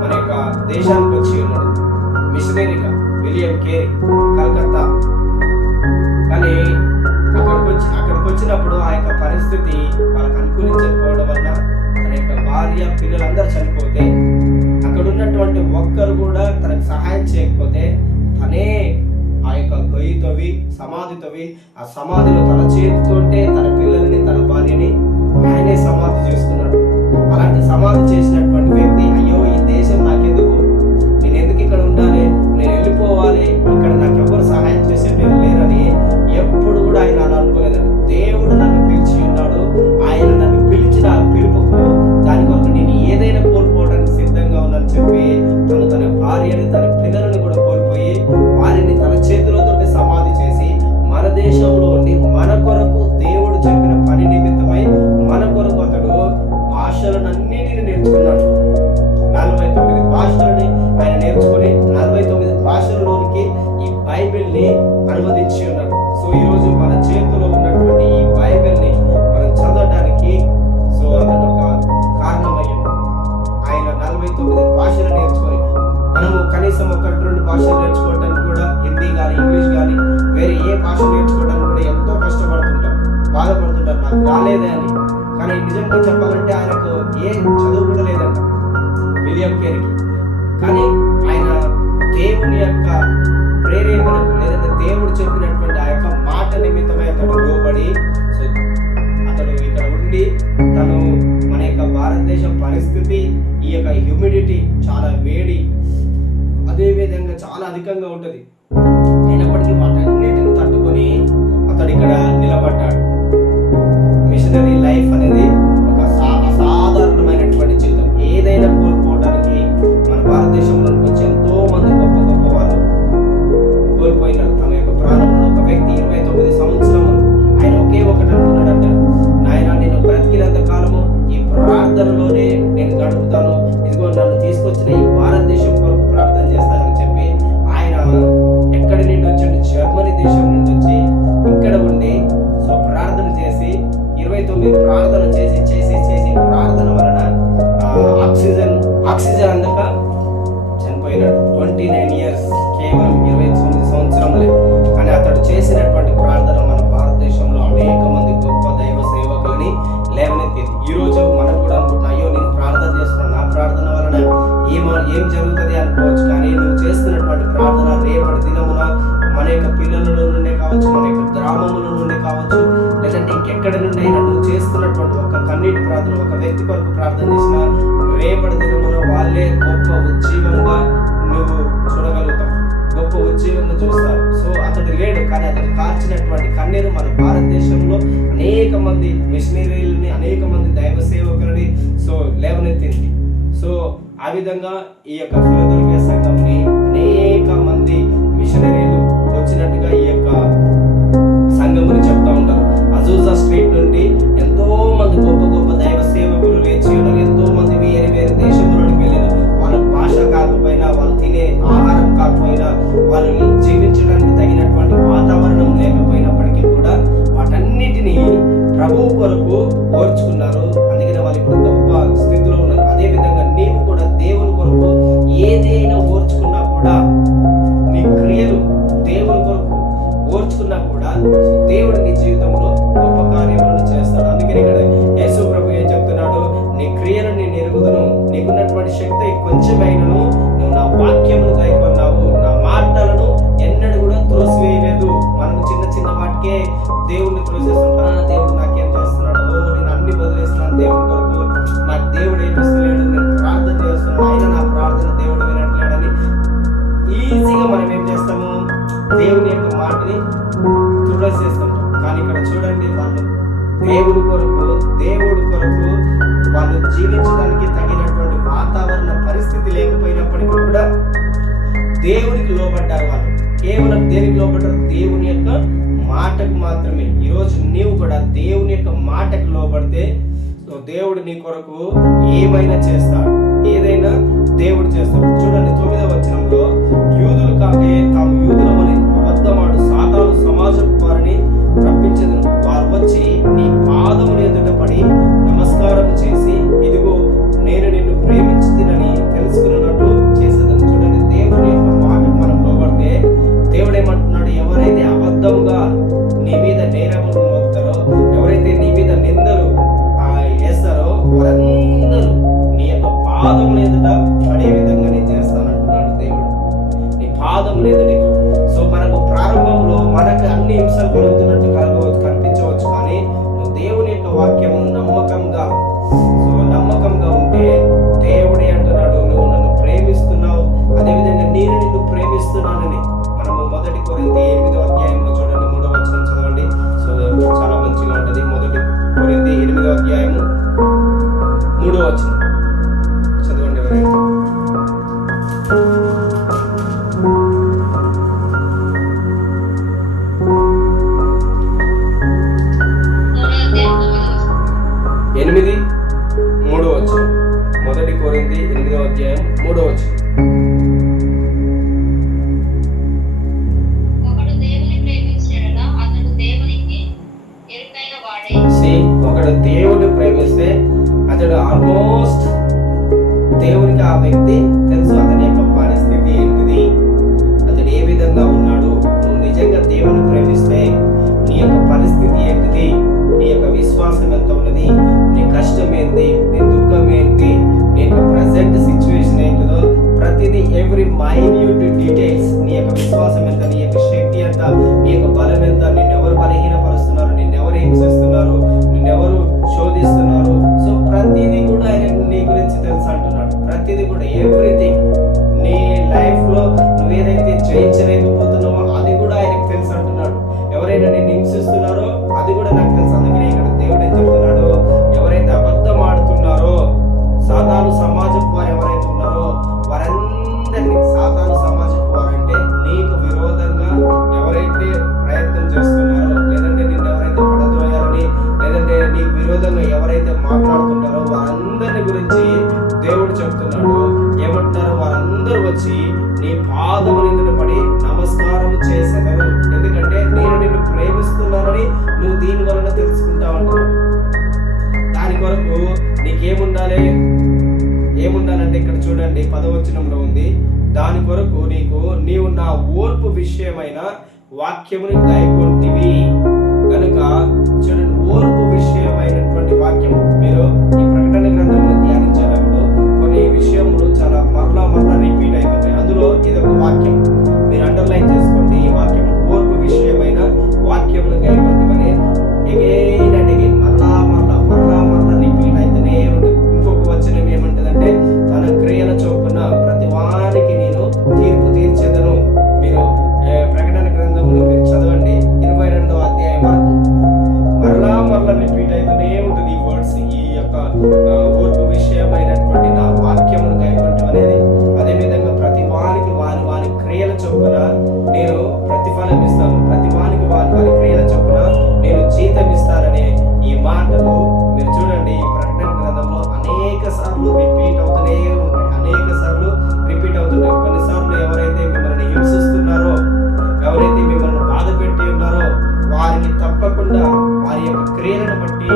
మన యొక్క దేశానికి వచ్చి ఉన్నాడు మిషనరీగా, విలియం కేరీ కలకత్తా. కానీ అక్కడికి వచ్చినప్పుడు ఆ యొక్క పరిస్థితి వాళ్ళకి అనుకూలించకపోవడం వల్ల తన యొక్క భార్య పిల్లలందరూ చనిపోతే, అక్కడ ఉన్నటువంటి ఒక్కరు కూడా తనకు సహాయం చేయకపోతే తనే ఆ యొక్క గొయ్యి తవ్వి సమాధి తవ్వి ఆ సమాధిలో తన చేతితోటే తన పిల్లల్ని తన భార్యని ఆయనే సమాధి చేసుకున్నాడు. అలాంటి సమాధి చేసినటువంటి వ్యక్తి, అయ్యో ఈ దేశం నాకెందుకు, నేను ఎందుకు ఇక్కడ ఉండాలి, నేను వెళ్ళిపోవాలి, ఇక్కడ నాకు ఎవరు సహాయం చేసేటప్పుడు లేరని ఎప్పుడు కూడా ఆయన అలా అనుకోలేదండి. దేవుడు నన్ను పిలిచి ఉన్నాడు, ఆయన నన్ను పిలిచిన పిలుపుకు దాని కొరకు నేను ఏదైనా కోల్పోవడానికి సిద్ధంగా ఉన్నానని చెప్పి తను తన భార్యని తన పిల్లలను కూడా కోల్పోయి వారిని తన చేతులతో సమాధి చేసి మన దేశంలో ఉండి మన కొరకు దేవుడు చెప్పిన పని నిమిత్తమై మన కొరకు అతడు భాషలనన్నిటిని నేర్చుకున్నాడు. 49 భాషలని ఆయన నేర్చుకుని 49 భాషలలోనికి ఈ బైబిల్ని అనువదించి ఉన్నాడు. సో ఈరోజు మన చేతిలో ఉన్నటువంటి ఈ బైబిల్ని మనం చదవడానికి సో అతడు ఒక కారణమై ఉన్నాడు. ఆయన 49 భాషలు నేర్చుకొని, మనము కనీసం 1-2 భాషలు నేర్చుకోవడానికి కూడా హిందీ కానీ ఇంగ్లీష్ కానీ వేరే ఏ భాష నేర్చుకోవడానికి కూడా ఎంతో కష్టపడుతుంటాం, బాధపడుతుంటాం, నాకు రాలేదే అని. కానీ నిజంగా చెప్పాలంటే ఆయనకు ఏ చదువు కూడా లేదంట విలియం కేరీకి. కానీ ఆయన దేవుని యొక్క ప్రేరేపణకు లేదంటే దేవుడు చెప్పినటువంటి ఆ యొక్క మాట నిమిత్తమై అతడు లోబడి సో అతడు ఇక్కడ ఉండి తను మన యొక్క భారతదేశం పరిస్థితి, ఈ యొక్క హ్యూమిడిటీ చాలా వేడి, అదే విధంగా చాలా అధికంగా ఉంటుంది. అయినప్పటికీ వాటన్నిటిని తట్టుకొని అతడు ఇక్కడ నిలబడ్డాడు. మిషనరీ లైఫ్ అనేది ఒక అసాధారణమైనటువంటి జీవితం. ఏదైనా కోల్పోవడానికి మన భారతదేశంలోకి వచ్చి ఎంతో మంది గొప్ప గొప్ప వాళ్ళు కోల్పోయినారు తమ యొక్క ప్రాణంలో. ఒక వ్యక్తి 29 సంవత్సరములు ఆయన ఒకే ఒకటి అనుకున్నాడంట, నాయన నేను బ్రతికినంత కాలము ఈ ప్రార్థనలోనే నేను గడుపుతాను, ఇదిగో నన్ను తీసుకొచ్చిన ఈ భారతదేశం కొరకు ప్రార్థన చేస్తానని చెప్పి ఆయన ఎక్కడి నుండి వచ్చాడు, జర్మనీ దేశం నుండి వచ్చి ఇక్కడ ఉండి సో ప్రార్థన చేసి 29 ప్రార్థన చేసి ప్రార్థన వలన ఆక్సిజన్ అందక చనిపోయినాడు. 29 ఇయర్స్, కేవలం 29 సంవత్సరములే. కానీ అతడు చేసినటువంటి ప్రార్థన మన భారతదేశంలో అనేక మంది గొప్ప దైవ సేవకులని లేవనెత్తింది. ఈ రోజు మనం కూడా అనుకుంటున్నా, అయ్యో నేను ప్రార్థన చేస్తున్నాను, నా ప్రార్థన వలన ఏం జరుగుతుంది అనుకోవచ్చు. కానీ నువ్వు చేస్తున్నటువంటి ప్రార్థన రేపటి దినమున మన యొక్క పిల్లల నుండే కావచ్చు, మన యొక్క గ్రామముల కావచ్చు, లేదంటే ఇంకెక్కడి నుండి అయినా నువ్వు చేస్తున్నటువంటి ఒక కన్నీటి ప్రార్థన, ఒక వ్యక్తి కొరకు ప్రార్థన చేసిన రేపటి దినమున వాళ్ళే గొప్ప ఉజ్జీవంగా నువ్వు చూడగలుగుతావు, గొప్ప ఉజ్జీవంగా చూస్తారు. సో అతడు లేడు, కానీ అతను కార్చినటువంటి కన్నీరు మన భారతదేశంలో అనేక మంది మిషనరీలని, అనేక మంది దైవ సేవకులని సో లేవనెత్తింది. సో ఆ విధంగా ఈ యొక్క ఫిలదెల్ఫియా సంఘంని అనేక మంది మిషనరీలు వచ్చినట్టుగా ఈ యొక్క సంఘం గురించి చెప్తా ఉంటారు. అజూజా స్ట్రీట్ నుండి ఎంతో మంది గొప్ప గొప్ప దైవ సేవకులు లేచి ఉన్నారు. ఎంతో మంది వేరే వేరే దేశంలోకి వెళ్ళారు. వాళ్ళ భాష కాకపోయినా, వాళ్ళు తినే ఆహారం కాకపోయినా, వాళ్ళు జీవించడానికి తగినటువంటి వాతావరణం లేకపోయినప్పటికీ కూడా వాటన్నిటినీ ప్రభువు కొరకు ఓర్చుకున్నారు. అందుకనే వాళ్ళు ఇప్పుడు గొప్ప స్థితిలో ఉన్నారు. అదే విధంగా నీవు కూడా దేవుని కొరకు ఏదైనా ఓర్చుకున్నా కూడా, నీ క్రియలు దేవుని కొరకు ఓర్చుకున్నా కూడా దేవుడు నీ జీవితంలో గొప్ప కార్యములను చేస్తాడు. అందుకని ఇక్కడ యేసు ప్రభు ఏం చెప్తున్నాడు, నీ క్రియలు నేను ఎరుగుదును, నీకున్నటువంటి శక్తి కొంచెమైనను నువ్వు నా వాక్యమును గైకొన్నావు, నా మాటలను ఎన్నడూ కూడా త్రోసివేయలేదు. మనకు చిన్న చిన్న వాటికే దేవుడిని త్రోసేస్తుంటా, దేవుడు నాకేం చేస్తున్నాడు, నేను అన్ని వదిలేస్తున్నాను దేవుడి కొరకు, నాకు దేవుడు ఏం ఇస్తలేడు, నేను ప్రార్థన చేస్తున్నాను అయినా నా ప్రార్థన దేవుడు వినట్లేడని ఈజీగా మనం ఏం చేస్తాము, దేవుని యొక్క మాటని తుడసేస్తాం. కానీ ఇక్కడ చూడండి, వాళ్ళు దేవుడి కొరకు వాళ్ళు జీవించడానికి తగినటువంటి వాతావరణ పరిస్థితి లేకపోయినప్పటికీ కూడా దేవునికి లోబడ్డారు. వాళ్ళు కేవలం దేనికి లోబడ్డారు, దేవుని యొక్క మాటకు మాత్రమే. ఈరోజు నీవు కూడా దేవుని యొక్క మాటకు లోబడితే దేవుడు నీ కొరకు ఏమైనా చేస్తాడు, ఏదైనా దేవుడు చేస్తాడు. చూడండి 9వ వచనంలో, యూదులు కాకే తాము యూదులమని అబద్ధమాడు సాతాను సమాజపు వారిని రప్పించెదను. వారు వచ్చి నీ పాదముల ఎదుట పడి నమస్కారం చేసి, ఇదిగో నేను నిన్ను ప్రేమించుతినని తెలుసుకున్నట్టు చేసేదని. చూడండి, దేవుని యొక్క మాటకు మనం లోబడితే దేవుడు ఏమంటున్నాడు, ఎవరైతే అబద్ధంగా నీ మీద నేరములు మోపుతారో, ఎవరైతే నీ మీద నిందలు వేస్తారో వారందరూ నీ యొక్క పాదముల ఎదుట పడే విధంగా నేను చేస్తానంటున్నాడు దేవుడు, నీ పాదముల ఎదుటికి. సో మనకు ప్రారంభంలో మనకు అన్ని హింసలు కలుగుతున్నట్టు కనిపించవచ్చు, కానీ నువ్వు దేవుని యొక్క వాక్యము నమ్మకంగా ఉంటే దేవుడే అంటున్నాడు, నువ్వు నన్ను ప్రేమిస్తున్నావు, అదేవిధంగా నేను నిన్ను ప్రేమిస్తున్నానని. మనము 1 కొరింథీ 8వ అధ్యాయంలో చూడండి, 3వ వచనం చదవండి. సో చాలా మంచిగా ఉంటుంది. 1 కొరింథీ 8వ అధ్యాయము 3వ వచనం చదవండి ఎవరైనా. కొరింథీ 8వ అధ్యాయం 3వ వచనం. ఒకడు దేవుని ప్రేమిస్తే అతడు ఆల్మోస్ట్ దేవునికి ఆ వ్యక్తి తెలుసు, అతని యొక్క పరిస్థితి ఏంటిది, అతడు ఏ విధంగా ఉన్నాడు. నువ్వు నిజంగా దేవుని ప్రేమిస్తే నీ యొక్క పరిస్థితి ఏంటిది, నీ యొక్క విశ్వాసం ఎంత ఉన్నది, నీ కష్టం ఏంటి, నీ దుఃఖం ఏంటి, నీ యొక్క ప్రజెంట్ సిచ్యువేషన్ ఏంటిదో ప్రతిదీ, ఎవ్రీ మైన్యూట్ డీటెయిల్స్, నీ యొక్క విశ్వాసం ఎంత, నీ యొక్క శక్తి ఎంత, నీ యొక్క బలం ఎంత, నిన్నెవరు బలహీనపరుస్తున్నారు, నిన్నెవరు హింసిస్తున్నారు, నిన్నెవరు శోధిస్తున్నారు. సో ప్రతిదీ కూడా ఆయన నీ గురించి తెలుసు అంటున్నాడు. ప్రతిదీ కూడా, ఎవ్రీథింగ్ నీ లైఫ్ లో నువ్వు ఏదైతే జయించలేకపోతున్నావో అది కూడా ఆయనకు తెలుసు అంటున్నాడు. ఎవరైనా నేను హింసిస్తున్నారో అది కూడా నాకు తెలుసు. అందుకనే ఇక్కడ దేవుడు ఏం చెప్తున్నాడు, ఎవరైతే అబద్ధం ఆడుతున్నారో, సాతాను సమాజపు వారు ఎవరైతే ఉన్నారో వారందరినీ, సాతాను సమాజపు వారు అంటే నీకు విరోధంగా ఎవరైతే ప్రయత్నం చేస్తున్నారో, లేదంటే నిన్ను ఎవరైతే పడద్రోయాలని, లేదంటే నీకు విరోధంగా ఎవరైతే మాట్లాడుతున్నారో వారందరిని గురించి దేవుడు చెప్తున్నాడు. ఏమంటున్నారు, వారందరూ వచ్చి నీ పాదముల ఎదుట పడి నమస్కారం చేసేదారు, ఎందుకంటే నేను నిన్ను ప్రేమిస్తున్నానని నువ్వు దీని వలన తెలుసుకుంటావు అంటున్నాడు. దాని కొరకు నీకేముండాలి, ఏముండాలంటే ఇక్కడ చూడండి 10వ వచనంలో ఉంది, దాని కొరకు నీవు నా ఓర్పు విషయమైన వాక్యముని గైకొంటివి కనుక. చూడండి, ఓర్పు విషయమైనటువంటి వాక్యం మీరు ఈ ప్రకటన గ్రంథంలో ధ్యానించేటప్పుడు కొన్ని విషయములు చాలా మరలా రిపీట్ అయిపోతాయి. అందులో ఇదొక వాక్యం, మీరు అండర్లైన్ చేసుకోండి ఈ వాక్యం, ఓర్పు విషయమైన వాక్యమును గైకొంటివని. క్రియలను బట్టి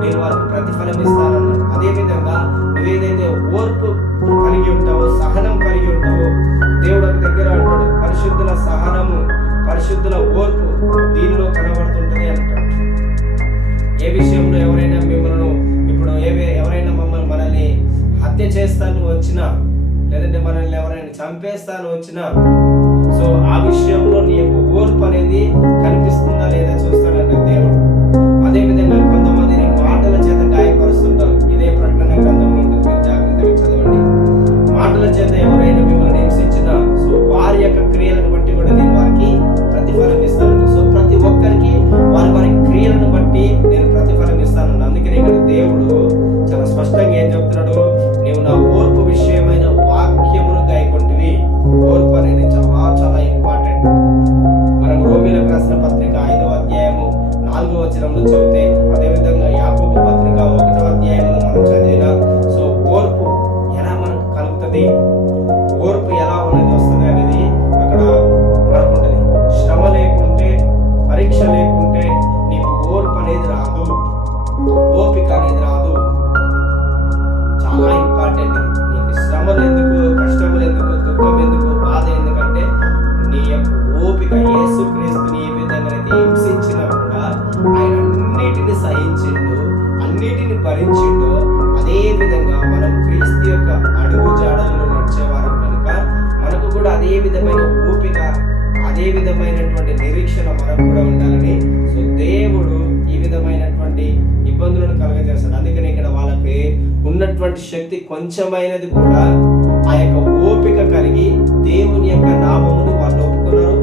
నేను వారికి ప్రతిఫలం ఇస్తానన్నాడు. అదేవిధంగా నువ్వేదైతే ఓర్పు కలిగి ఉంటావో, సహనం కలిగి ఉంటావో, దేవుడు ఒక దగ్గర అంటాడు, పరిశుద్ధుల సహనము, పరిశుద్ధుల ఓర్పు దీనిలో కనబడుతుంటది అంటాడు. ఏ విషయంలో ఎవరైనా మిమ్మల్ని ఇప్పుడు ఎవరైనా మనల్ని హత్య చేస్తాను వచ్చినా, లేదంటే మనల్ని ఎవరైనా చంపేస్తాను వచ్చినా, సో ఆ విషయంలో నీ యొక్క ఓర్పు అనేది కనిపిస్తుందా లేదా చూస్తాడంట దేవుడు. అదేవిధంగా కొంతమంది మాటల చేత గాయపరుస్తుంటారు. ఇదే ప్రకటన గ్రంథంలో ఉంటుంది, మీరు జాగ్రత్తగా చదవండి. మాటల చేత ఎవరైనా మిమ్మల్ని హింసించినా, సో వారి యొక్క క్రియలను బట్టి కూడా నేను వారికి ప్రతిఫలం ఇస్తానంట. సో ప్రతి ఒక్కరికి వారి వారి క్రియలను బట్టి నేను ప్రతిఫలం ఇస్తానంట. అందుకని ఇక్కడ దేవుడు చాలా స్పష్టంగా ఏం చెప్తున్నాడు, నీవు నా ఓర్పు విషయమైన వాక్యమును గాయకొంటివి. ఓర్పు అనేది చాలా చాలా ఇంపార్టెంట్. మనం రోమీయులకు రాసిన పత్రిక 5వ అధ్యాయము 4వ వచనంలో చదివితే, అదేవిధంగా యాకోబు పత్రిక 1వ అధ్యాయమును మనం చదివినా, సో ఓర్పు ఎలా మనకు కలుగుతుంది, ఓర్పు ఎలా అనేది వస్తుంది అనేది అక్కడ మనకు ఉంటుంది. శ్రమ లేకుంటే, పరీక్ష లేకుంటే నీకు ఓర్పు అనేది రాదు, ఓపిక అనేది రాదు. చాలా ఇంపార్టెంట్. నీకు శ్రమలు ఎందుకు, కష్టములు ఎందుకు, దుఃఖం ఎందుకు, బాధ ఎందుకంటే నీ యొక్క ఓపిక. యేసుక్రీస్తుని ఏ విధంగా అయితే హింసించినా కూడా ఆయన అన్నిటిని సహించిండు, అన్నిటిని భరించిండు. అదే విధంగా మనం క్రీస్తు యొక్క అడుగు జాడల్లో నడిచేవారం కనుక మనకు కూడా అదే విధమైన ఓపిక, అదే విధమైనటువంటి నిరీక్షణ మనకు కూడా ఉండాలని సో దేవుడు ఈ విధమైనటువంటి ఇబ్బందులను కలుగజేస్తాడు. అందుకని ఇక్కడ వాళ్ళకి ఉన్నటువంటి శక్తి కొంచెమైనది కూడా ఆ యొక్క ఓపిక కలిగి దేవుని యొక్క నామమును వాళ్ళు ఒప్పుకున్నారు,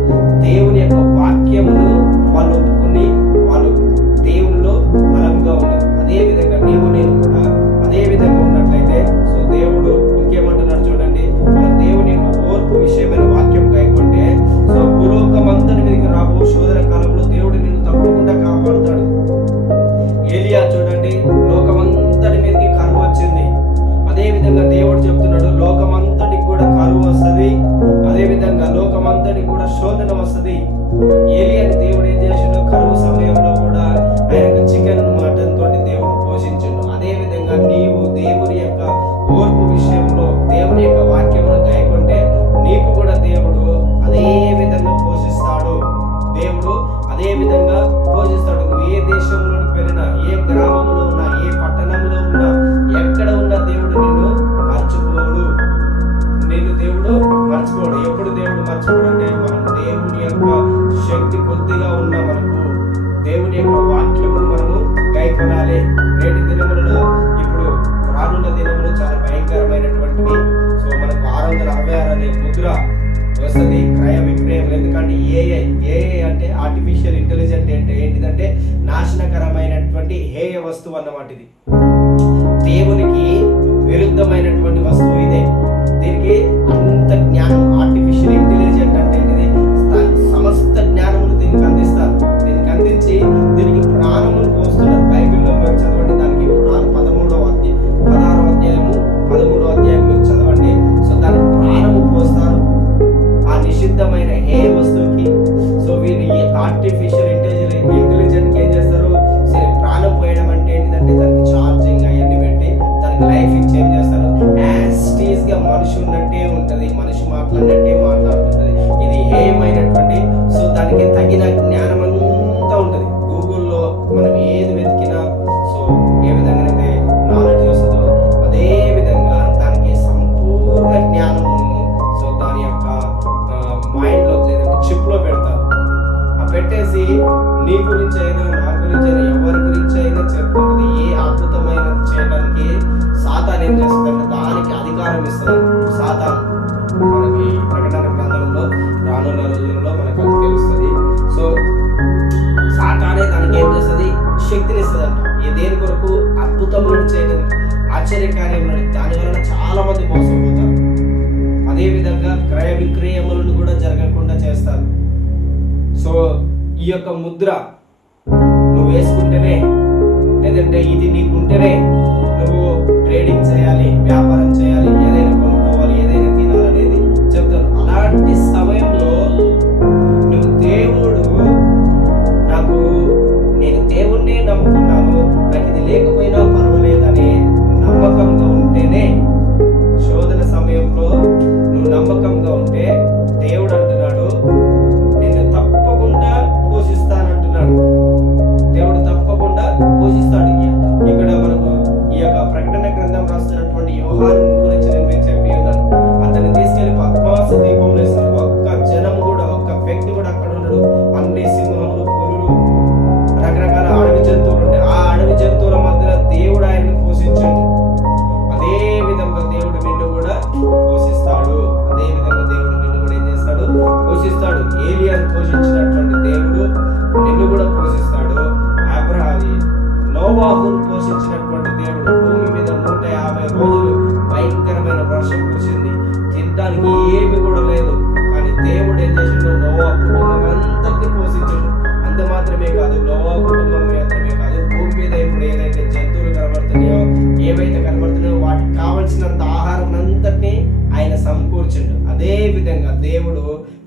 దేవుని యొక్క వాక్యమును వాళ్ళు ఒప్పుకుని వాళ్ళు దేవునిలో బలంగా ఉన్నారు. అదే విధంగా నీవు నేను కూడా అదే విధంగా ఉన్నట్లయితే సో దేవుడు ఇంకేమంటున్నాడు చూడండి, మన దేవుని యొక్క ఓర్పు విషయమైన వాక్యం కైకొంటే సో భూలోకమంతటి మీదకి రాబో శోధన కాలంలో దేవుడు నిన్ను తప్పకుండా కాపాడుతాడు. ఏలియా చూడండి, లోకమంతటి మీదకి కరువు వచ్చింది. అదే విధంగా దేవుడు చెప్తున్నాడు, లోకమంతటికి కూడా కరువు వస్తుంది, అదే విధంగా లోకమంతటికి కూడా శోధన వస్తుంది. ఏలియాని దేవుడు ఏం చేసిండు, కరువు సమయంలో కూడా ఆయనకు చికెన్ మటన్ తోటి దేవుడు పోషించిండు. అదే విధంగా నీవు దేవుని యొక్క ఓర్పు విషయంలో దేవుని యొక్క వాక్యమును గాయకుంటే నీకు కూడా దేవుడు అదే విధంగా పోషిస్తాడు. దేవుడు అదే విధంగా పోషిస్తాడు. నువ్వు ఏ దేశంలోకి వెళ్ళినా, ఏ గ్రామంలో ఉన్నా, ఏ పట్టణంలో ఉన్నా, ఎక్కడ ఉన్నా దేవుడు నిన్ను మర్చిపోడు. దేవుడు మర్చిపోడు. ఎప్పుడు దేవుడు మర్చిపోడు అంటే మనం దేవుని యొక్క శక్తి కొద్దిగా ఉన్న మనకు దేవుని యొక్క వాక్యమును మనము గైకొనాలి. నేటి దినములలో ఇప్పుడు రానున్న దినములు చాలా భయంకరమైనటువంటివి. సో మనకు 666 అనే ముద్ర వస్తుంది, క్రయ విక్రయం. ఎందుకంటే ఏఐ అంటే ఆర్టిఫిషియల్ ఇంటెలిజెంట్ అంటే ఏంటిదంటే నాశనకరమైనటువంటి హేయ వస్తువు అన్నమాట. ఇది దేవునికి విరుద్ధమైనటువంటి వస్తువు ఇదే. దీనికి అంత జ్ఞానం, ఆర్టిఫిషియల్ ఇంటెలిజెంట్ అంటే ఏంటిది, సమస్త జ్ఞానమును దీనికి అందిస్తారు. దీనికి అందించి దీనికి ప్రాణమును పోస్తున్నారు. బైబిల్లో మీరు చదవండి, దానికి 16వ అధ్యాయము 13వ అధ్యాయం మీరు చదవండి. సో దానికి ప్రాణము పోస్తారు ఆ నిషిద్ధమైన ఏ వస్తువుకి. సో వీళ్ళు ఈ ఆర్టిఫిషియల్ ఇంటెలిజెంట్కి ఏం చేస్తారు, సరే ప్రాణం పోయడం అంటే ఏంటిదంటే దానికి ఛార్జింగ్ అవన్నీ పెట్టి దానికి లైఫ్ చేంజ్ చేస్తారు. యాజ్ గా మనిషి ఉన్నట్టే ఉంటది, మనిషి మాట్లాడినట్టే మాట్లాడుతుంటది. ఇది ఏమైనటువంటి సో దానికి తగిన జ్ఞానం అంతా ఉంటది. గూగుల్లో మనం ఏది వెతికినా సో ఏ విధంగా అయితే నాలెడ్జ్ వస్తుందో అదే విధంగా దానికి సంపూర్ణ జ్ఞానము సో దాని యొక్క మైండ్ లో లేదంటే చిప్ లో పెడతారు. ఆ పెట్టేసి నీ గురించి అయినా, నా గురించి అయినా, ఎవరి గురించి అయినా చెప్తుంటది. ఏ అద్భుతమైన చేయడానికి సాతాన్ ఏం చేస్తుందంటే దానికి అధికారం ఇస్తుంది. సాతాన్ మనకి ప్రకటన గ్రంథంలో రానున్న రోజుల్లో మనకు అది తెలుస్తుంది. సో సాతానే దానికి ఏం చేస్తుంది, శక్తిని ఇస్తుందంట. దేని కొరకు, అద్భుతములను చేయడానికి, ఆశ్చర్యకార్యములను. దాని వలన చాలా మంది మోసపోతారు. అదే విధంగా క్రయ విక్రయములను కూడా జరగకుండా చేస్తారు. సో ఈ యొక్క ముద్ర నువ్వు వేసుకుంటేనే, లేదంటే ఇది నీకుంటేనే నువ్వు ట్రేడింగ్ చేయాలి, వ్యాపారం చేయాలి, ఏదైనా కొనుక్కోవాలి, ఏదైనా తినాలనేది చెప్తారు. అలాంటి సమయంలో నువ్వు దేవుడు నేను దేవుణ్ణే నమ్ముకున్నాను,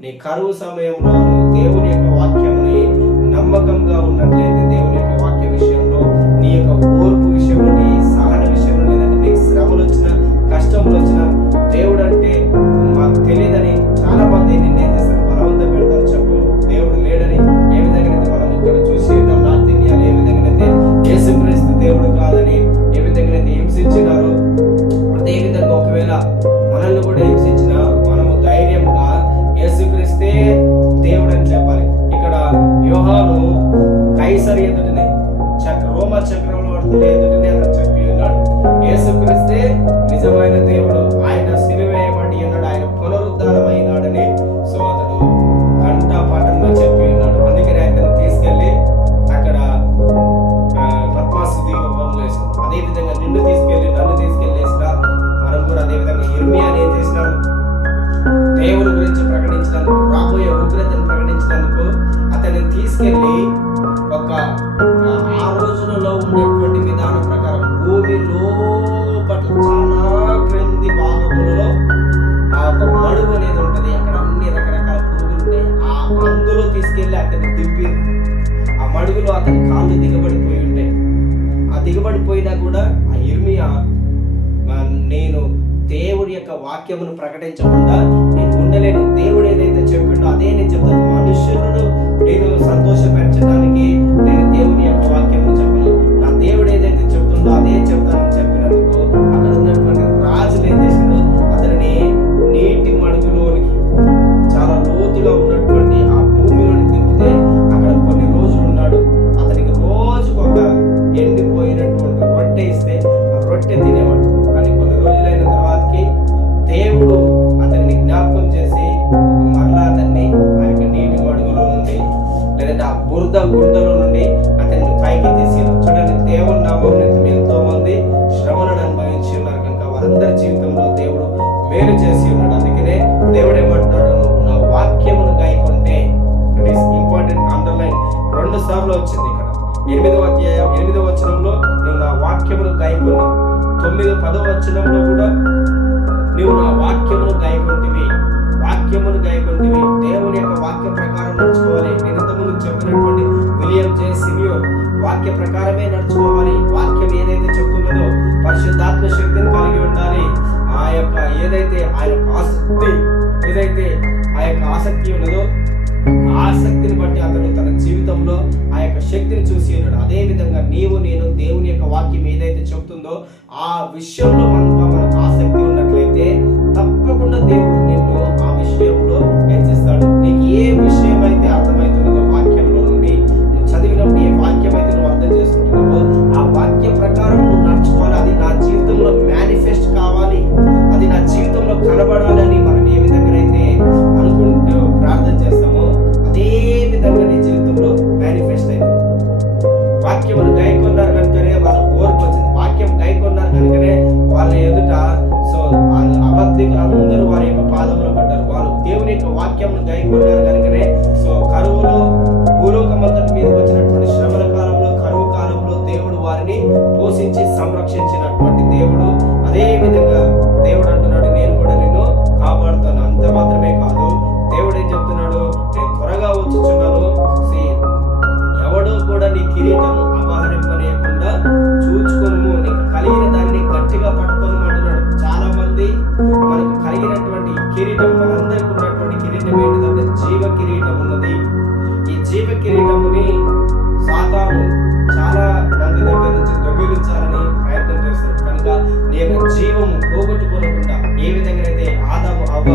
నీ కరువు సమయంలో నువ్వు దేవుని యొక్క వాక్యముని నమ్మకంగా ఉన్నట్లయితే, దేవుని యొక్క వాక్య విషయంలో, నీ యొక్క ఓర్పు విషయంలో, నీ సహన విషయంలో, లేదంటే నీకు శ్రమలు వచ్చిన, కష్టములు వచ్చిన, దేవుడు అంటే మాకు తెలియదని చాలా మంది నిన్ను ఏం చేస్తారు, బలవంతం పెడతారు. చెప్పు, దేవుడు లేడని. ఏ విధంగా అయితే మనం ఇక్కడ చూసి ఉన్నాం, నార్త్ ఇండియాలో ఏ విధంగా అయితే యేసుక్రీస్తు దేవుడు కాదని ఏ విధంగా అయితే హింసించినారో, అదే విధంగా ఒకవేళ మనల్ని కూడా హింసించిన మనము ధైర్యంగా యేసుక్రీస్తే దేవుడు అని చెప్పాలి. ఇక్కడ యోహాను కైసర్ ఎదుటనే రోమా చక్రంలో ఎదుటనే అతను చెప్పి ఉన్నాడు, యేసుక్రీస్తే నిజమైన దేవుడు, ఆయన సిలువ వేయబడి ఉన్నాడు, ఆయన పునరుద్ధానం అయినాడని. సో అతడు కంఠపాఠంగా చెప్పి ఉన్నాడు. అందుకని అతను తీసుకెళ్లి అక్కడ పద్మాసు దీపంలో వేసాడు. అదే విధంగా నిన్ను తీసుకెళ్లి, నన్ను తీసుకెళ్లి వేసినా మనం కూడా అదే విధంగా ఇర్మియాని ఏం చేసినాడు, దేవుడి గురించి ప్రకటించినందుకు, రాబోయే ఉగ్రతను ప్రకటించినందుకు అతన్ని తీసుకెళ్లి ఒక ఆ రోజులలో ఉన్నటువంటి విధానం ప్రకారం భూమి లోపట్ల చాలా క్రింది భాగములలో ఆ ఒక మడుగు అనేది ఉంటది. అక్కడ అన్ని రకరకాల పురుగులు ఉంటాయి. ఆ అందులో తీసుకెళ్లి అతన్ని దింపి ఆ మడుగులో అతని కాళ్ళు దిగబడిపోయి ఉంటాయి. ఆ దిగబడిపోయినా కూడా ఆ ఇర్మియా, నేను దేవుడి యొక్క వాక్యమును ప్రకటించకుండా నేను ఉండలేను, దేవుడు ఏదైతే చెప్పిండో అదే నేను చెప్తాను, మనుషులను నేను సంతోషపరచడానికి నేను దేవుని యొక్క వాక్యమును చెప్పను, నా దేవుడు ఏదైతే చెప్తుండో అదే చెప్తానని చెప్పినందుకు అక్కడ ఉన్నటువంటి రాజులు ఏం చేశాడు, అతనిని నీటి మడుగులోనికి, చాలా లోతుగా ఉన్నటువంటి ఆ భూమిలోని దింపితే అక్కడ కొన్ని రోజులు ఉన్నాడు. అతనికి రోజుకు ఒక ఎండిపోయినటువంటి రొట్టె ఇస్తే ఆ రొట్టె తినేవాడు. కానీ కొన్ని రోజులైన తర్వాతకి దేవుడు అతన్ని జ్ఞాపకం చేసి మరలా అతన్ని ఆ యొక్క నీటి మడుగులో నుండి, లేదంటే ఆ బురద గుంటలో నుండి అతన్ని పైకి తీసి, చూడండి, దేవుని నామం ఎంతో మంది శ్రమలను అనుభవించి ఉన్నారు కనుక వారందరి జీవితంలో దేవుడు మేలు చేసి ఉన్నాడు. అందుకనే దేవుడు ఏమంటున్నాడు, నువ్వు నా వాక్యమును గాయకుంటే, ఇట్ ఈస్ ఇంపార్టెంట్, అండర్లైన్ 2 సార్లు వచ్చింది ఇక్కడ. 8వ అధ్యాయం 8వ వచనంలో నువ్వు నా వాక్యమును గాయకున్నావు, 9, 10వ వచనంలో కూడా నువ్వు నా వాక్యమును గాయకుంటివి, వాక్యమును గాయకుంటివి. దేవుని యొక్క వాక్య ప్రకారం నడుచుకోవాలి. నేను ఇంతకుముందు చెప్పినటువంటి విలియం జే సిమియోన్ వాక్య ప్రకారమే నడుచుకోవాలి. వాక్యం ఏదైతే చెప్తున్నదో పరిశుద్ధాత్మ శక్తిని కలిగి ఉండాలి. ఆ యొక్క ఏదైతే ఆ యొక్క ఆసక్తి, ఏదైతే ఆ యొక్క ఆసక్తి ఉన్నదో ఆసక్తిని బట్టి అతను తన జీవితంలో ఆ యొక్క శక్తిని చూసి ఉన్నాడు. అదే విధంగా నీవు నేను దేవుని యొక్క వాక్యం ఏదైతే చెప్తుందో ఆ విషయంలో మనకు ఆసక్తి ఉన్నట్లయితే తప్పకుండా దేవుడు నిన్ను ఆ విషయంలో హెచ్చిస్తాడు. నీకు ఏ విషయం అయితే అర్థమవుతున్నదో వాక్యంలో నుండి, నువ్వు చదివినప్పుడు ఏ వాక్యం అయితే నువ్వు అర్థం చేసుకుంటున్నావో ఆ వాక్య ప్రకారం నువ్వు నడుచుకోవాలి. అది నా జీవితంలో మేనిఫెస్ట్ కావాలి, అది నా జీవితంలో కనబడాలని మనం ఏ విధంగా అయితే అనుకుంటూ ప్రార్థన చేస్తామో అదే విధంగా నీ జీవితంలో మేనిఫెస్ట్ అయింది. వాక్యమును గైకొన్నారు కనుకనే వాళ్ళ ఓర్పు వచ్చింది. వాక్యం గైకొన్నారు కనుకనే వాళ్ళ ఎదుట సో అబద్ధికులు అందరూ వారి యొక్క పాదములు పడ్డారు. వాళ్ళు దేవుని యొక్క వాక్యమును గైకొన్నారు కనుకనే సో కరువులో భూలోకమంతటి మీదకి వచ్చినటువంటి శ్రమల కాలంలో, కరువు కాలంలో దేవుడు వారిని పోషించి సంరక్షించినటువంటి దేవుడు. అదే విధంగా దేవుడు అంటున్నాడు, నేను కూడా నిన్ను కాపాడుతాను. అంత మాత్రమే కాదు, దేవుడు ఏం చెప్తున్నాడు, నేను త్వరగా వచ్చుచున్నాను, ఎవడో కూడా నీ కిరీటము అపహరింపనీయకుండా చూచుకొనుము, నీకు కలిగిన దాన్ని గట్టిగా పట్టుకొని అంటున్నాడు. చాలా మంది మనకు కలిగినటువంటి కిరీటం, మనందరికి ఉన్నటువంటి కిరీటం ఏంటిదంటే జీవ కిరీటం ఉన్నది. ఈ జీవ కిరీటముని సాతాను చాలా మంది దగ్గర నుంచి దొంగిలించాలని ప్రయత్నం చేస్తున్నాడు. కనుక నీ యొక్క జీవము పోగొట్టుకోకుండా ఏ విధంగా అయితే ఆదాము అవ్వ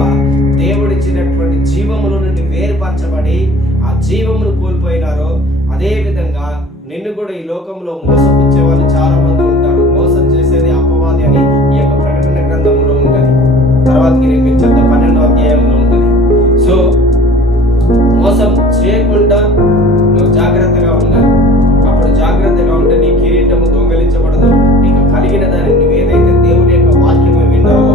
దేవుడిచ్చినటువంటి జీవముల నుండి వేరుపరచబడి ఆ జీవమును కోల్పోయినారో అదే విధంగా నిన్ను కూడా ఈ లోకంలో మోసపుచ్చే వాళ్ళు చాలా మంది ఉంటారు. మోసం చేసేది అపవాది అని ఈ యొక్క ప్రకటన గ్రంథంలో ఉంటది. తర్వాతకి నేను మీకు చెప్తా 12వ అధ్యాయంలో ఉంటది. సో మోసం చేయకుండా నువ్వు జాగ్రత్తగా ఉండాలి. అప్పుడు జాగ్రత్తగా ఉంటే నీ కిరీటము దొంగలించబడదు. నీకు కలిగిన దాన్ని నువ్వు ఏదైతే దేవుని యొక్క వాక్యము విన్నావో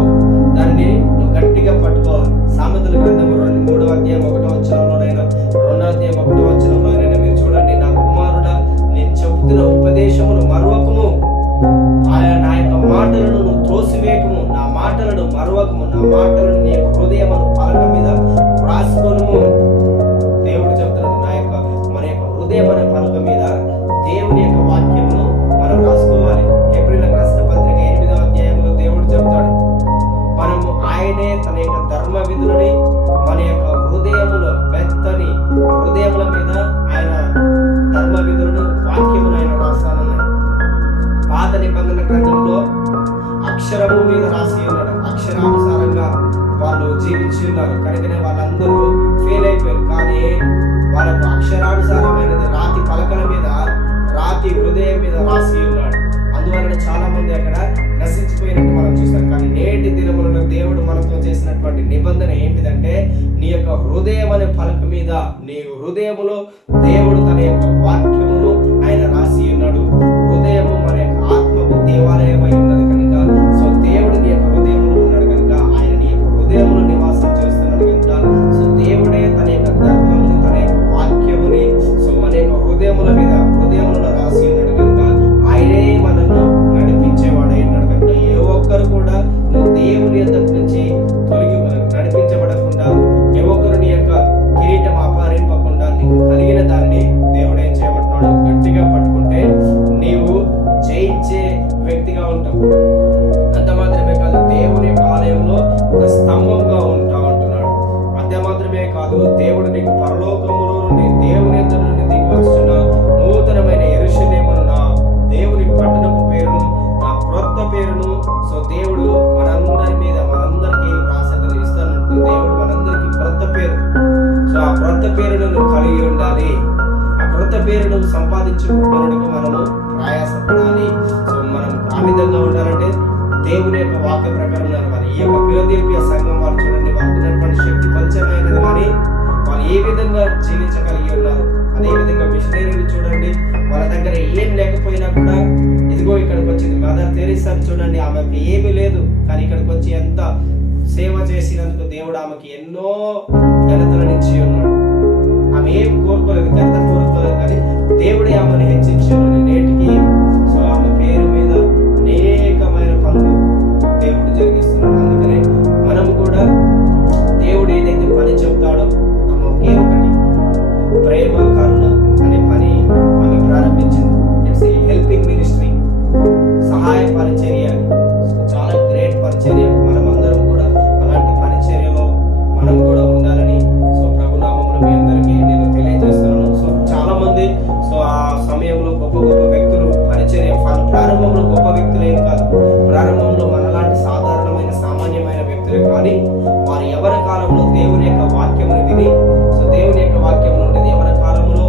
దాన్ని నువ్వు గట్టిగా పట్టుకోవాలి. సామెతల గ్రంథము 3వ అధ్యాయం 1వ వచనంలోనైనా 2వ అధ్యాయం 1వ వచనంలోనైనా మీరు చూడండి, నా కుమారుడా నేను చెబుతున్న ఉపదేశమును మరువకము, నా యొక్క మాటలను నువ్వు త్రోసివేయకము, నా మాటలను మరువకము, నా మాటలను నీ యొక్క హృదయమును పలక మీద వ్రాసుకొనుము. వ్యక్తి హృదయం మీద రాసి ఉన్నాడు. అందువలన చాలా మంది అక్కడ నశించిపోయినట్టు మనం చూస్తాం. కానీ నేటి దినములలో దేవుడు మనతో చేసినటువంటి నిబంధన ఏంటిదంటే, నీ యొక్క హృదయం అనే పలక మీద, నీ హృదయములో దేవుడు తన యొక్క వాక్యమును ఆయన రాసి ఉన్నాడు. హృదయము మన యొక్క ఆత్మకు దేవాలయమై ఉన్నది కనుక, సో దేవుడు నీ యొక్క హృదయంలో ఉన్నాడు కనుక, ఆయన నీ యొక్క హృదయంలో నివాసం చేస్తున్నాడు కనుక, సో దేవుడే తన యొక్క ధర్మమును, తన యొక్క వాక్యముని సో మన యొక్క హృదయములలో రాసి ఉన్నాడు కనుక, ఆయనే మనల్ని నడిపించేవాడై ఉన్నాడు కనుక, ఏ ఒక్కరు కూడా నువ్వు దేవుని ఎదుటి నుంచి నడిపించబడకుండా, ఏ ఒక్కరు నీ యొక్క కిరీటం అపహరింపకుండా నీకు కలిగిన దాన్ని దేవుడు ఏం చేయబడుతున్నాడు, గట్టిగా పట్టుకుంటే నీవు జయించే వ్యక్తిగా ఉంటావు. అంత మాత్రమే కాదు, దేవుని యొక్క ఆలయంలో ఒక స్తంభంగా ఉంటా ఉంటున్నాడు. అంత మాత్రమే కాదు, దేవుడు నీకు పరలోకములో నుండి, దేవుని ఎదురు నుండి దిగి వచ్చిన నూతనమైన యెరూషలేమును, నా దేవుని పట్టణపు పేరును, నా క్రొత్త పేరును సో దేవుడు మనందరికీ రాసేతలు ఇస్తానంటూ దేవుడు మనందరికీ క్రొత్త పేరు, సో ఆ క్రొత్త పేరును నువ్వు కలిగి ఉండాలి. ఆ క్రొత్త పేరును సంపాదించుకోవడానికి మనము ప్రయాసపడాలి. సో మనం ఆ విధంగా ఉండాలంటే దేవుని యొక్క వాక్య ప్రకారం నడవాలి. ఈ యొక్క ఫిలదెల్ఫియా సంఘం వారు చూడండి, వాళ్ళకు ఉన్నటువంటి శక్తి కొంచెమైనది కానీ వాళ్ళు ఏ విధంగా జీవించగలిగి ఉన్నారు. అదే విధంగా మిషనరీలు చూడండి, వాళ్ళ దగ్గర ఏం లేకపోయినా కూడా ఇదిగో ఇక్కడికి వచ్చింది. మదర్ తెరీసాని చూడండి, ఆమెకి ఏమీ లేదు కానీ ఇక్కడికి వచ్చి ఎంత సేవ చేసినందుకు దేవుడు ఆమెకి ఎన్నో ఘనతలను ఇచ్చి ఉన్నాడు. ఆమె ఏం కోరుకోలేదు, ఘనత కోరుకోలేదు, కానీ దేవుడే ఆమెను హెచ్చించి ఉన్నాడు నేటికి. సో ఆమె పేరు మీద అనేకమైన పనులు దేవుడు జరిగిస్తున్నాడు. అందుకనే మనము కూడా దేవుడు ఏదైతే పని చెప్తాడో ఆమె ఒకే ఒకటి, ప్రేమ కరుణ అనే పని ఆమె ప్రారంభించింది. ఇట్స్ ఏ హెల్పింగ్ మినిస్ట్రీ, సహాయ పరిచర్య. చాలా గ్రేట్ పరిచర్య. మనమందరం కూడా అలాంటి పరిచర్యలో మనం కూడా ఉండాలని సో ప్రభునామములో మీ అందరికీ నేను తెలియజేస్తున్నాను. సో చాలా మంది సో ఆ సమయంలో గొప్ప గొప్ప వ్యక్తులు పరిచర్య ప్రారంభంలో గొప్ప వ్యక్తులు ఏం కాదు, ప్రారంభంలో మనలాంటి సాధారణమైన సామాన్యమైన వ్యక్తులే, కానీ వారు ఎవరి కాలంలో దేవుని యొక్క వాక్యమును విని, సో దేవుని యొక్క వాక్యమును ఉండేది ఎవరి కాలంలో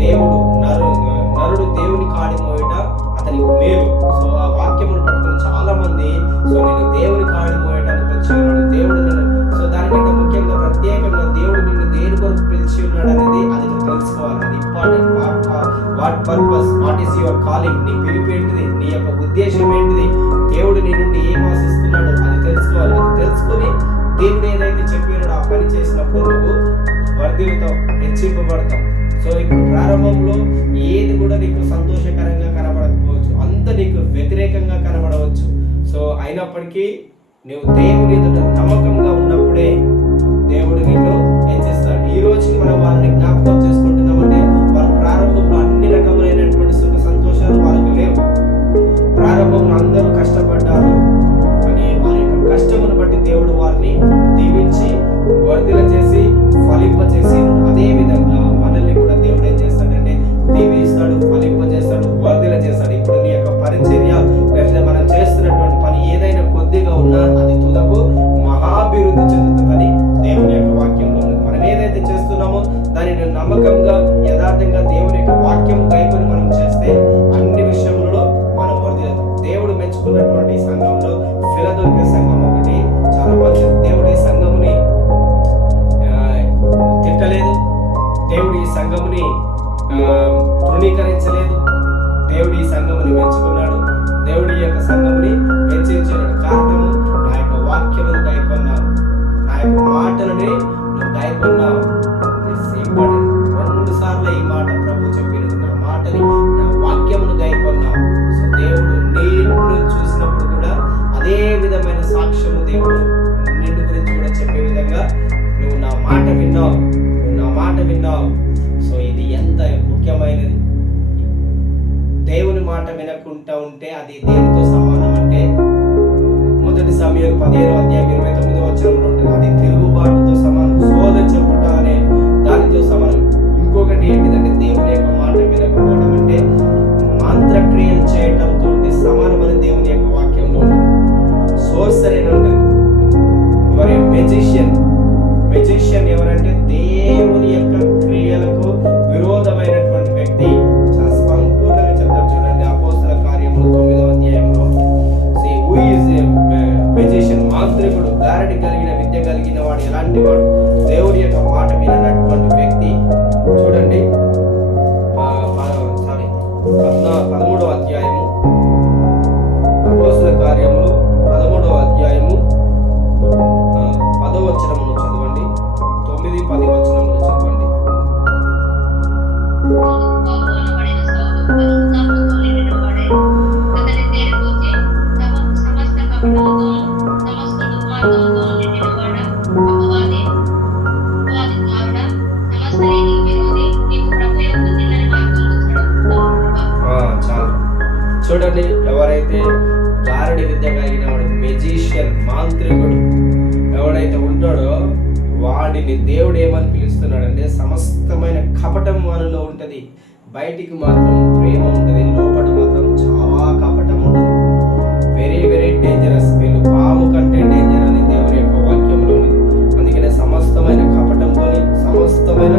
దేవుడు నరుడు దేవుని కాడి మోయట అతనికి మేలు. సో ఆ వాక్యమును పట్టుకుని చాలా మంది సో నేను దేవుని కాడి మోయటానికి వచ్చి ఉన్నాడు, దేవుడు నన్ను సో దానికంటే ముఖ్యంగా ప్రత్యేకంగా దేవుడు నిన్ను దేని కొరకు పిలిచి ఉన్నాడు అనేది అది నువ్వు తెలుసుకోవాలి. అది important. What purpose, what is your calling, నీ పిలుపు ఏంటిది, నీ యొక్క ఉద్దేశం ఏంటిది, దేవుడు నీ నుండి ఏం ఆశిస్తున్నాడు అది తెలుసుకోవాలి. అది తెలుసుకొని దేవుడు ఏదైతే చెప్పాడో ఆ పని చేసినప్పుడు నువ్వు వర్ధిల్లుతావు, హెచ్చింపబడతావు. సో ఇప్పుడు ప్రారంభంలో ఏది కూడా నీకు సంతోషకరంగా కనబడకపోవచ్చు, అంత నీకు వ్యతిరేకంగా కనబడవచ్చు. సో అయినప్పటికీ నువ్వు దేవుని ఎదుట నమ్మకంగా ఉన్నప్పుడే దేవుడు నిన్ను హెచ్చిస్తాడు. ఈ రోజు మనం వాళ్ళని జ్ఞాపకం చేసుకుంటున్నామంటే వాళ్ళ ప్రారంభంలో అన్ని రకములైనటువంటి సుఖ సంతోషాలు వాళ్ళకి లేవు. ప్రారంభంలో అందరూ కష్టపడ్డారు, కానీ వారి యొక్క కష్టమును బట్టి దేవుడు వారిని దీవించి వర్ధిల చేసి ఫలింపచేసి, అదే విధంగా మనల్ని కూడా దేవుడు ఏం చేస్తాడంటే దీవిస్తాడు, ఫలింపజేస్తాడు, వర్ధిల చేస్తాడు. ఇప్పుడు నీ యొక్క పరిచర్య లేదా మనం చేస్తున్నటువంటి పని ఏదైనా కొద్దిగా ఉన్నా అది తుదకు మహాభివృద్ధి చెందుతుందని దేవుని యొక్క వాక్యంలో ఉంది. మనం ఏదైతే చేస్తున్నామో దానిని నమ్మకంగా యథార్థంగా దేవుని యొక్క వాక్యం కైకొని మనం చేస్తే అన్ని విషయములలో మనం వర్ధిల్లుతాం. దేవుడు మెచ్చుకున్నటువంటి సంఘంలో ఫిలదెల్ఫియా సంఘం ఒకటి చాలా మంచి. దేవుడు ఈ సంఘముని తిట్టలేదు, దేవుడు ఈ సంఘముని తృణీకరించలేదు, దేవుడు ఈ సంఘముని మెచ్చుకున్నాడు, దేవుడి యొక్క సంఘముని హెచ్చరించాడు. కారణము నా యొక్క వాక్యమును గైకొన్నావు, నా యొక్క మాటలని నువ్వు గైకొన్నావు. It's important. 2 సార్లు ఈ మాట ప్రభు చెప్పినది, నా మాటని నా వాక్యమును గైకొన్నావు. సో దేవుడు నిన్ను చూసినప్పుడు కూడా అదే విధమైన సాక్ష్యము దేవుడు నిన్ను గురించి కూడా చెప్పే విధంగా నువ్వు నా మాట విన్నావు, నువ్వు నా మాట విన్నావు. సో ఇది ఎంత ముఖ్యమైనది. దేవుని మాట వినకుండా ఉంటే అది దేనితో సమానం అంటే మొదటి సమయం 15:29 ఉంటుంది. అది తిరుగుబాటుతో సమానం, శోధ చెప్పుట అనే దానితో సమానం. ఇంకొకటి ఏంటిదంటే దేవుని యొక్క మాట వినకపోవడం అంటే మంత్రక్రియలు చేయటంతో సమానమని దేవుని యొక్క వాక్యంలో ఉంటుంది. సోర్సర్ అని ఉంటుంది. ఎవరు మెజిషియన్ ఎవరంటే దేవుని యొక్క క్రియలకు విరోధమైనటువంటి వ్యక్తి. చాలా సంపూర్ణంగా చెప్తాడు. చూడండి, ఎవరైతే గారడి విద్య కలిగిన వాడు, మెజిషియన్, మాంత్రికుడు ఎవడైతే ఉంటాడో వాడిని దేవుడు ఏమని పిలుస్తున్నాడంటే, సమస్తమైన కపటం వారిలో ఉంటది, బయటికి మాత్రం ప్రేమ ఉంటది, లోపల మాత్రం చాలా కపటం ఉంటది. Very very dangerous. వీళ్ళు పాము కంటే డేంజర్ అని దేవుని యొక్క వాక్యంలో ఉంది. అందుకనే సమస్తమైన కపటంతో, సమస్తమైన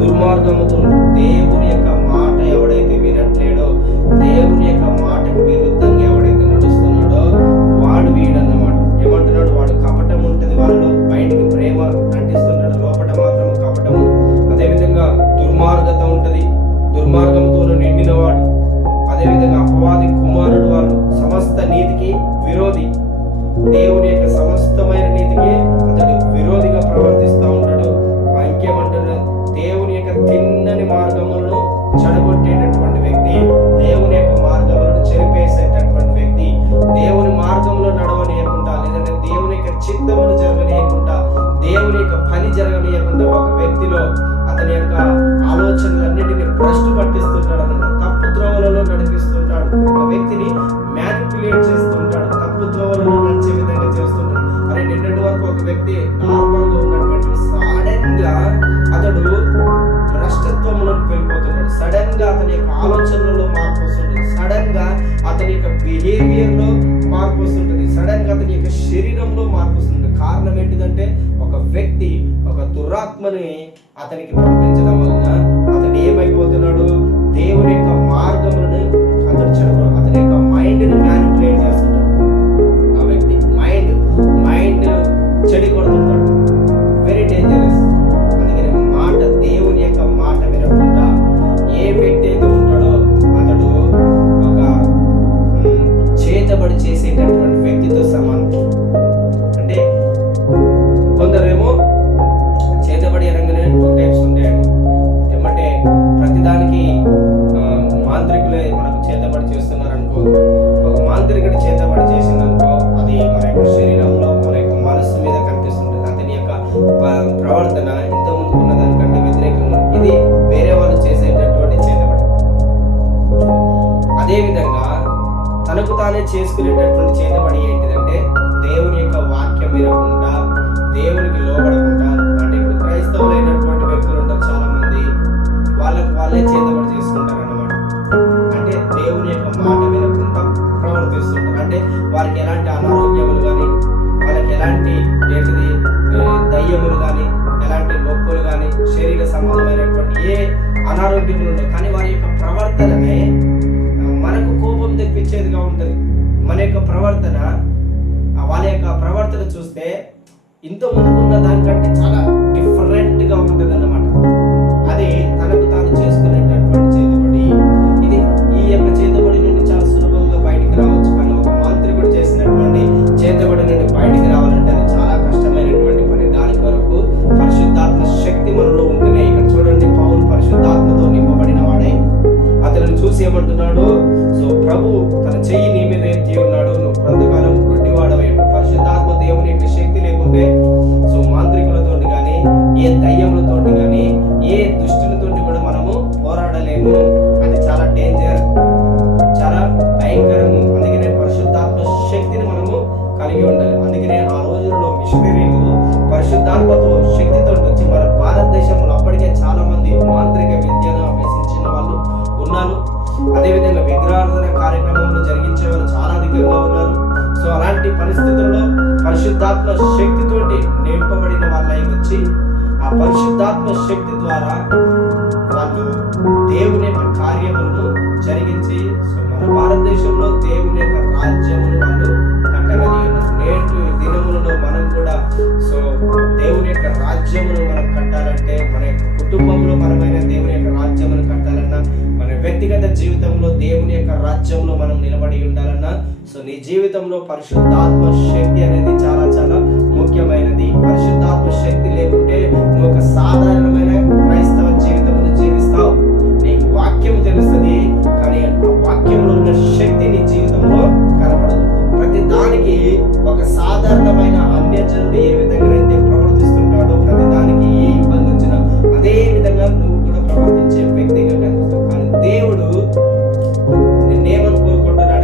దుర్మార్గముతో, దేవుని యొక్క మాట ఎవడైతే వినట్లేడో, దేవుని యొక్క మాటకు విరుద్ధంగా ఎవడైతే నడుస్తున్నాడో వాడు వీడన్నమాట. ఏమంటున్నాడు? వాడు కపటం ఉంటది వాళ్ళలో, బయటికి ప్రేమ నటిస్తున్నాడు, లోపల మాత్రం కపటము. అదేవిధంగా దుర్మార్గత ఉంటది, దుర్మార్గంతో నిండినవాడు. అదేవిధంగా అపవాది కుమారుడు వాడు, సమస్త నీతికి విరోధి, దేవుని యొక్క సమస్తమైన నీతికి అతడు విరోధిగా ప్రవర్తిస్తూ ఉంటాడు. ఇంకేమంటున్నాడు? దేవుని యొక్క తిన్నని మార్గములను చెడగొట్టేటటువంటి వ్యక్తి, దేవుని యొక్క మార్గములను చెరిపేసేటటువంటి వ్యక్తి, దేవుని మార్గంలో నడవనీయకుండా, లేదంటే దేవుని యొక్క చిత్తమును జరగనీయకుండా, దేవుని యొక్క పని జరగనీయకుండా ఒక వ్యక్తిలో అతని యొక్క ఆలోచనలన్నిటిని భ్రష్టు పట్టిస్తుంటాడు అన్నమాట. తప్పు త్రోవలలో నడిపిస్తుంటాడు. ఒక వ్యక్తిని మ్యానిపులేట్ చేస్తుంటాడు, తప్పు త్రోవలలో నడిచే విధంగా చేస్తుంటాడు. అరే, నిన్నటి వరకు ఒక వ్యక్తి నార్మల్ గా ఉన్నటువంటి సడన్ గా అతడు భ్రష్టత్వంలోకి వెళ్ళిపోతున్నాడు. సడన్ గా అతని యొక్క ఆలోచనలలో మార్పు వస్తుంటుంది, సడన్ గా అతని యొక్క బిహేవియర్ లో మార్పు వస్తుంటుంది, సడన్ గా అతని యొక్క శరీరంలో మార్పు వస్తుంది. కారణం ఏంటిదంటే, ఒక వ్యక్తి ఒక దురాత్మని అతనికి పంపించడం వలన అతను ఏమైపోతున్నాడు? దేవుని యొక్క మార్గములను అతడు చెడు, అతని యొక్క మైండ్ ని మ్యానిపులేట్ చేస్తున్నాడు. ఆ వ్యక్తి మైండ్ చెడి కొడుతున్నాడు. Very dangerous. అందుకని మాట, దేవుని యొక్క మాట వినకుండా ఏ వ్యక్తి అయితే ఉంటాడో అతడు ఒక చేతబడి చేసేటటువంటి వ్యక్తితో సమానం. అంటే కొందరేమో చేతబడి అనగానే 2 టైప్స్ ఉంటాయండి. ఏమంటే ప్రతిదానికి మాంత్రికులే మనకు చేతబడి చేస్తున్నారు అనుకో. ఒక మాంత్రికుడు చేతబడి చేసిందనుకో, అది మన యొక్క శరీరంలో, మన యొక్క మనస్సు మీద కనిపిస్తుంటుంది. అతని యొక్క ప్రవర్తన ఇంత ముందుకు ఉన్న దానికంటే వ్యతిరేకంగా, ఇది వేరే వాళ్ళు చేసేటటువంటి చేతబడి. అదేవిధంగా తనకు తానే చేసుకునేటటువంటి చేతబడి ఏంటిదంటే, దేవుని యొక్క వాక్యం వినకుండా, దేవునికి లోబడకుండా. అంటే ఇప్పుడు క్రైస్తవులైనటువంటి వ్యక్తులు ఉంటారు చాలా మంది, వాళ్ళకు వాళ్ళే చేతబడి చేసుకుంటారు అన్నమాట. అంటే దేవుని యొక్క మాట వినకుండా ప్రవర్తిస్తుంటారు. అంటే వారికి ఎలాంటి అనారోగ్యములు కానీ, వాళ్ళకి ఎలాంటి ఏంటిది దయ్యములు కానీ, ఎలాంటి నొప్పులు కానీ, శరీర సంబంధమైనటువంటి ఏ అనారోగ్యములు ఉండవు. కానీ వారి యొక్క ప్రవర్తననే మనకు కోపం తెప్పించేదిగా ఉంటుంది. మన యొక్క ప్రవర్తన, వాళ్ళ యొక్క ప్రవర్తన చూస్తే ఇంత ముందుకున్న దానికంటే చాలా డిఫరెంట్ గా ఉంటుంది అన్నమాట. అది తనకు తాను చేసుకునేటటువంటి చేతబడి. ఇది ఈ యొక్క చేతబడి నుండి చాలా సులభంగా బయటికి రావచ్చు. కానీ ఒక మాంత్రికుడు చేసినటువంటి చేతబడి నుండి బయటికి రావాలంటే అది చాలా కష్టమైనటువంటి పని. దాని కొరకు పరిశుద్ధాత్మ శక్తి మనలో ఉంటేనే. ఇక్కడ చూడండి, పౌలు పరిశుద్ధాత్మతో నింపబడిన వాడే. అతను చూసి ఏమంటున్నాడు? సో ప్రభు తన చెయ్యి నీ మీద ఎత్తి ఉన్నాడు, నువ్వు కొంతకాలం గుడ్డివాడవై. పరిశుద్ధాత్మ దేవుని యొక్క శక్తి లేకుంటే సో మాంత్రికులతో కానీ, ఏ దయ్యములతో కానీ, ఏ దుష్టులతో కూడా మనము పోరాడలేము. అది చాలా డేంజర్, చాలా భయంకరము. అందుకనే పరిశుద్ధాత్మ శక్తిని మనము కలిగి ఉండాలి. అందుకనే ఆ రోజుల్లో మిషనరీలు పరిశుద్ధాత్మతో శక్తితో వచ్చి మన భారతదేశంలో అప్పటికే చాలా మంది మాంత్రిక విద్యను అభ్యసించిన వాళ్ళు ఉన్నారు. అదేవిధంగా విగ్రహారాధన కార్యక్రమంలో జరిగించే వాళ్ళు చాలా అధికంగా ఉన్నారు. సో అలాంటి పరిస్థితుల్లో పరిశుద్ధాత్మ శక్తితోటి నింపబడిన వాళ్ళై వచ్చి ఆ పరిశుద్ధాత్మ శక్తి ద్వారా వాళ్ళు దేవుని యొక్క కార్యములను జరిగించి సో మన భారతదేశంలో దేవుని యొక్క రాజ్యమును వాళ్ళు కట్టగలిగిన నేటి దినములలో మనం కూడా సో దేవుని యొక్క రాజ్యమును మనం కట్టాలంటే, మన యొక్క కుటుంబంలో మనమైన దేవుని యొక్క రాజ్యమును కట్టాలన్నా, మన వ్యక్తిగత జీవితంలో దేవుని యొక్క రాజ్యంలో మనం నిలబడి ఉండాలన్నా సో నీ జీవితంలో పరిశుద్ధాత్మ శక్తి అనేది చాలా చాలా ముఖ్యమైనది. పరిశుద్ధాత్మ శక్తి లేకుంటే నువ్వు ఒక సాధారణమైన క్రైస్తవ జీవితంలో జీవిస్తావు. నీకు వాక్యం తెలుస్తుంది, కానీ ఆ వాక్యంలో ఉన్న శక్తి నీ జీవితంలో కనబడదు. ప్రతి దానికి ఒక సాధారణమైన అన్యజనుడు ఏ విధంగా అయితే ప్రవర్తిస్తుంటాడో, ప్రతి దానికి ఏ ఇబ్బంది వచ్చినా అదే విధంగా నువ్వు కూడా ప్రవర్తించే వ్యక్తిగా కనిపిస్తావు. కానీ దేవుడు నిన్నేమని కోరుకుంటున్నాడు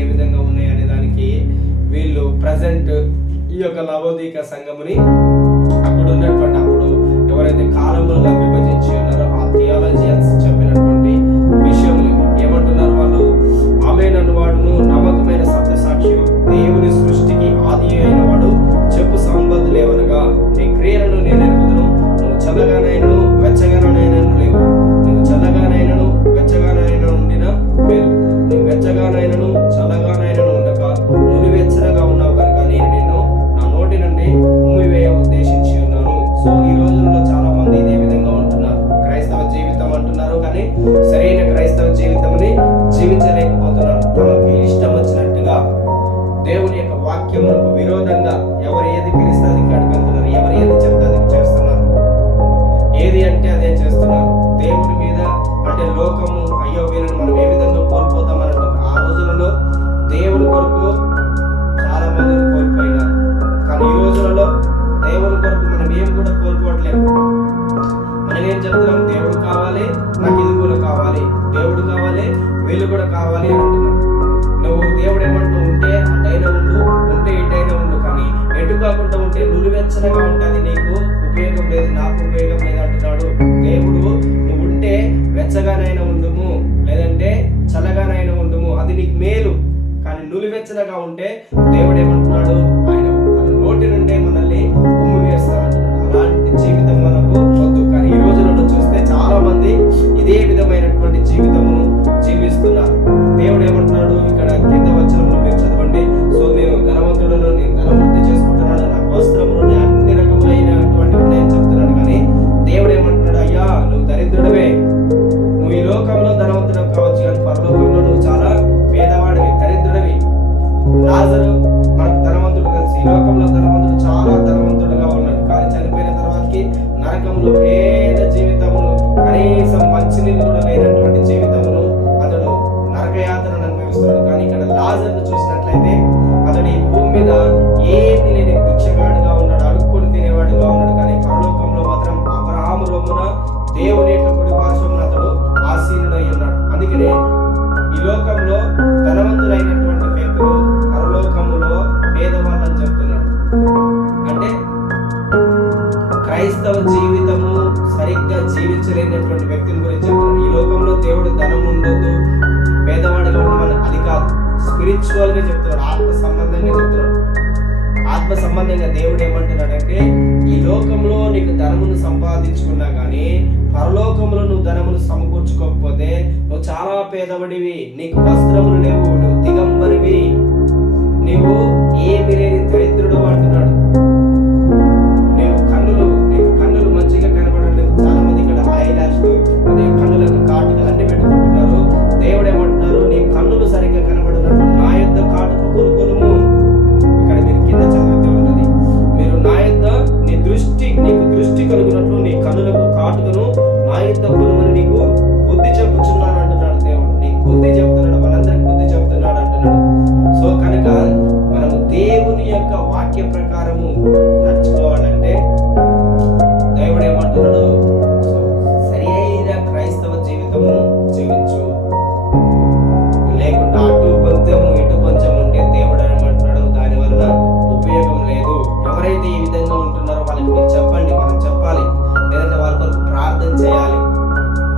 ఏ విధంగా ఉన్నాయి అనే దానికి వీళ్ళు ప్రజెంట్ ఈ యొక్క లవోదిక సంఘముని అప్పుడు ఉన్నటువంటి అప్పుడు ఎవరైతే కాలములుగా విభజించి ఉన్నారో ఆ థియాలజియన్స్ చెప్పినటువంటి విషయములు ఏమంటున్నారు వాళ్ళు? ఆమేన్ అన్నవాడును నమ్మకమైన సత్యసాక్షి దేవుని సృష్టికి ఆది అయిన వాడు చెప్పు సంబంధులు ఏమనగా నీ క్రియలను నేను ఎరుగుదును, నువ్వు చల్లగానైనను వెచ్చగానైనను లేవు, నువ్వు చల్లగానైనను వెచ్చగానైనా ఉండినా మేలు, నువ్వు వెచ్చగానైనను చల్లగానైనను ఉండక నులివెచ్చగా ఉన్నావు కనుక నేను నిన్ను నా నోటి నుండి ఉమ్మివేయ ఉద్దేశించి ఉన్నాను. సో ఈ రోజుల్లో చాలా మంది ఇదే విధంగా ఉంటున్నారు. క్రైస్తవ జీవితం అంటున్నారు కానీ సరైన క్రైస్తవ జీవితంని జీవించలేకపోతున్నారు. తమకు ఇష్టం వచ్చినట్టుగా దేవుని యొక్క వాక్యములకు విరోధంగా ఎవరు ఏది పిలిస్తే అది కడుగుతున్నారు, ఎవరు ఏది చెప్తే అది చేస్తున్నారు, ఏది అంటే అదే చేస్తున్నారు. దేవుడి మీద అంటే లోకము అయ్యో వీళ్ళని మనం ఏ విధంగా కోల్పోతామని అంటారు. ఆ రోజులలో దేవుడి కొరకు చాలా మంది కోల్పోయినారు. కానీ ఈ రోజులలో దేవుని కొరకు మనం ఏం కూడా కోల్పోవట్లేదు. మనం ఏం చెప్తున్నాం? దేవుడు కావాలి, నాకు ఇది కూడా కావాలి, దేవుడు కావాలి, వీళ్ళు కూడా కావాలి అంటున్నాం. నువ్వు దేవుడు ఏమంటూ ఉంటే అటైనా ఉండు, ఉంటే ఇటైనా ఉండు, కానీ ఎటు కాకుండా ఉంటే నులివెచ్చనగా ఉంటుంది, నీకు ఉపయోగం లేదు, నాకు ఉపయోగం లేదు అంటున్నాడు దేవుడు. నువ్వు ఉంటే వెచ్చగానైనా ఉండుము, లేదంటే చల్లగానైనా ఉండుము, అది నీకు మేలు. కానీ నులివెచ్చనగా ఉంటే దేవుడు ఏమంటున్నాడు? ఆయన తన నోటి నుండే మనల్ని ఉమ్మి వేస్తానంటున్నాడు. అలాంటి జీవితం మనకు వద్దు. కానీ ఈ రోజులలో చూస్తే చాలా మంది ఇదే విధమైనటువంటి జీవితమును జీవిస్తున్నారు. దేవుడు ఏమంటున్నాడు ఇక్కడ కింద వచనంలో మీరు చదవండి. సో నేను ధనవంతుడును, నేను ధనవృద్ధి చేసుకుంటున్నాను, నాకు వస్త్రములు అన్ని రకములైనటువంటి ఉన్నాయని చెప్తున్నాడు. కానీ దేవుడు ఏమంటున్నాడు? అయ్యా నువ్వు దరిద్రుడవే, నువ్వు ఈ లోకంలో ధనవంతుడు కావచ్చు కానీ పరలోకంలో నువ్వు చాలా పేదవాడివి, దరిద్రుడివి. లాజరు మనకు ధనవంతుడు కలిసి ఈ లోకంలో ధనవంతుడు చాలా ధనవంతుడుగా ఉన్నాడు, కానీ చనిపోయిన తర్వాతకి నరకంలో పేద జీవితమును, కనీసం మంచినీళ్ళు కూడా లేనటువంటి జీవితమును అతడు నరకయాతనను అనుభవిస్తున్నాడు. కానీ ఇక్కడ లాజర్ను చూసినట్లయితే అతడు ఈ భూమి మీద ఏమి లేని భిక్షగాడుగా ఉన్నాడు, అడుక్కొని తినేవాడుగా ఉన్నాడు. కానీ పరలోకంలో మాత్రం అబ్రహాము రొమ్మున దేవుని యొక్క కుడి పార్శ్వమున అతడు ఆసీనుడై ఉన్నాడు. అందుకనే ఈ లోకంలో ధనవంతులైనటువంటి వ్యక్తులు పరలోకములో పేదవాళ్ళని చెప్తున్నాడు. అంటే క్రైస్తవ జీవితము సరిగ్గా జీవించలేనటువంటి వ్యక్తిని గురించి చెప్తున్నాడు. ఈ లోకంలో దేవుడు ధనం ఉండొద్దు, పేదవాడిగా ఉండమని అది కాదు, స్పిరిచువల్ గా చెప్తున్నాడు, ఆత్మ సంబంధంగా చెప్తున్నాడు. ఆత్మ సంబంధంగా దేవుడు ఏమంటున్నాడంటే ఈ లోకంలో నీకు ధనమును సంపాదించుకున్నా కానీ పరలోకంలో నువ్వు ధనమును సమకూర్చుకోకపోతే నువ్వు చాలా పేదవాడివి, నీకు వస్త్రములు లేవు, నువ్వు దిగంబరివి, నీవు ఏమి లేని దరిద్రుడు అంటున్నాడు. నీకు కన్నులు మంచిగా కనబడలేదు. చాలా మంది ఇక్కడ ఐ లాష్లు అదే కన్నులకు కాటుకలు అన్ని పెట్టుకుంటున్నారు. దేవుడు ఏమంటున్నారు? నీ కన్నులు సరిగ్గా కనబడినట్టు నా యొద్ద కాటుక కొనుకొనుము. ఇక్కడ మీరు కింద చదివితే ఉన్నది, మీరు నా యొద్ద నీకు దృష్టి కలుగునట్లు నీ కన్నులకు కాటుకను నా యొద్ద కొనుమని నీకు బుద్ధి చెప్పుచున్నాను అంటున్నాడు దేవుడు. నీకు బుద్ధి చెప్తున్నాడు, మనందరికి బుద్ధి చెప్తున్నాడు అంటున్నాడు. సో కనుక మనము దేవుని యొక్క వాక్య ప్రకారము నడుచుకోవాలంటే దేవుడు ఏమంటున్నాడు? సరి అయిన క్రైస్తవ జీవితము జీవించు, లేకుండా అటు కొంచెము ఇటు కొంచెం ఉంటే దేవుడు ఏమంటున్నాడు? దాని వల్ల ఉపయోగం లేదు. ఎవరైతే ఈ విధంగా ఉంటున్నారో వాళ్ళకి మీరు చెప్పండి, మనం చెప్పాలి, లేదంటే వాళ్ళ కొరకు ప్రార్థన చేయాలి,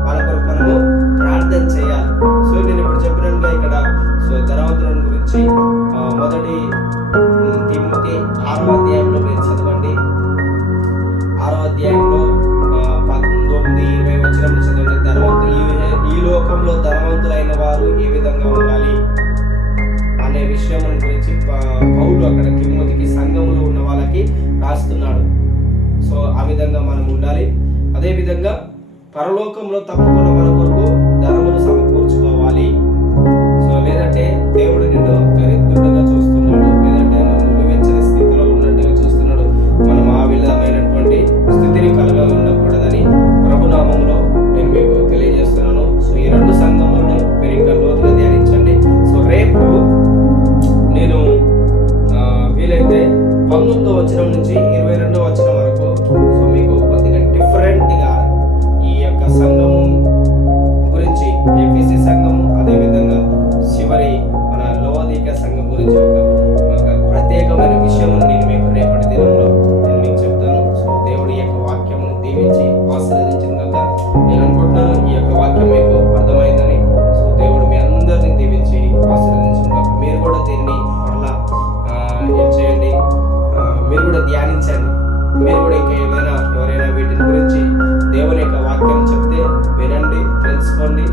వాళ్ళ కొరకు మనము ప్రార్థన చేయాలి. సో నేను ఇప్పుడు చెప్పినట్టుగా ఇక్కడ సో ధనవంతుల గురించి మొదటి తిమోతి 6వ అధ్యాయంలో మీరు చదవండి. 6వ అధ్యాయంలో 19-20 వచనంలో చదవండి. ఈ లోకంలో ధనవంతులైన వారు ఏ విధంగా ఉండాలి అనే విషయం గురించి పౌలు అక్కడ తిమోతికి సంఘములో ఉన్న వాళ్ళకి రాస్తున్నాడు. సో ఆ విధంగా మనం ఉండాలి. అదే విధంగా పరలోకంలో తప్పకుండా మన కొరకు ధనమును సమకూర్చుకోవాలి. సో లేదంటే దేవుడు నిన్ను దరిద్రుడుగా చూస్తున్నాడు, లేదంటే నులివెచ్చని స్థితిలో ఉన్నట్టుగా చూస్తున్నాడు. మనం ఆ విధమైనటువంటి స్థితిని కలిగి ఉండకూడదని ప్రభునామంలో నేను మీకు తెలియజేస్తున్నాను. సో ఈ రెండు సంఘములను మీరు ఇంకా లోతుగా ధ్యానించండి. సో రేపు నేను వీలైతే 19వ వచనం నుంచి 22వ వచనం వరకు సో మీకు కొద్దిగా డిఫరెంట్ గా ఈ యొక్క సంఘము గురించి, ఎఫెసీ సంఘము, అదే విధంగా చివరి మన లోవది మీరు కూడా ఇంకా ఎవరైనా వీటిని గురించి దేవుని యొక్క వాక్యం చెప్తే వినండి, తెలుసుకొని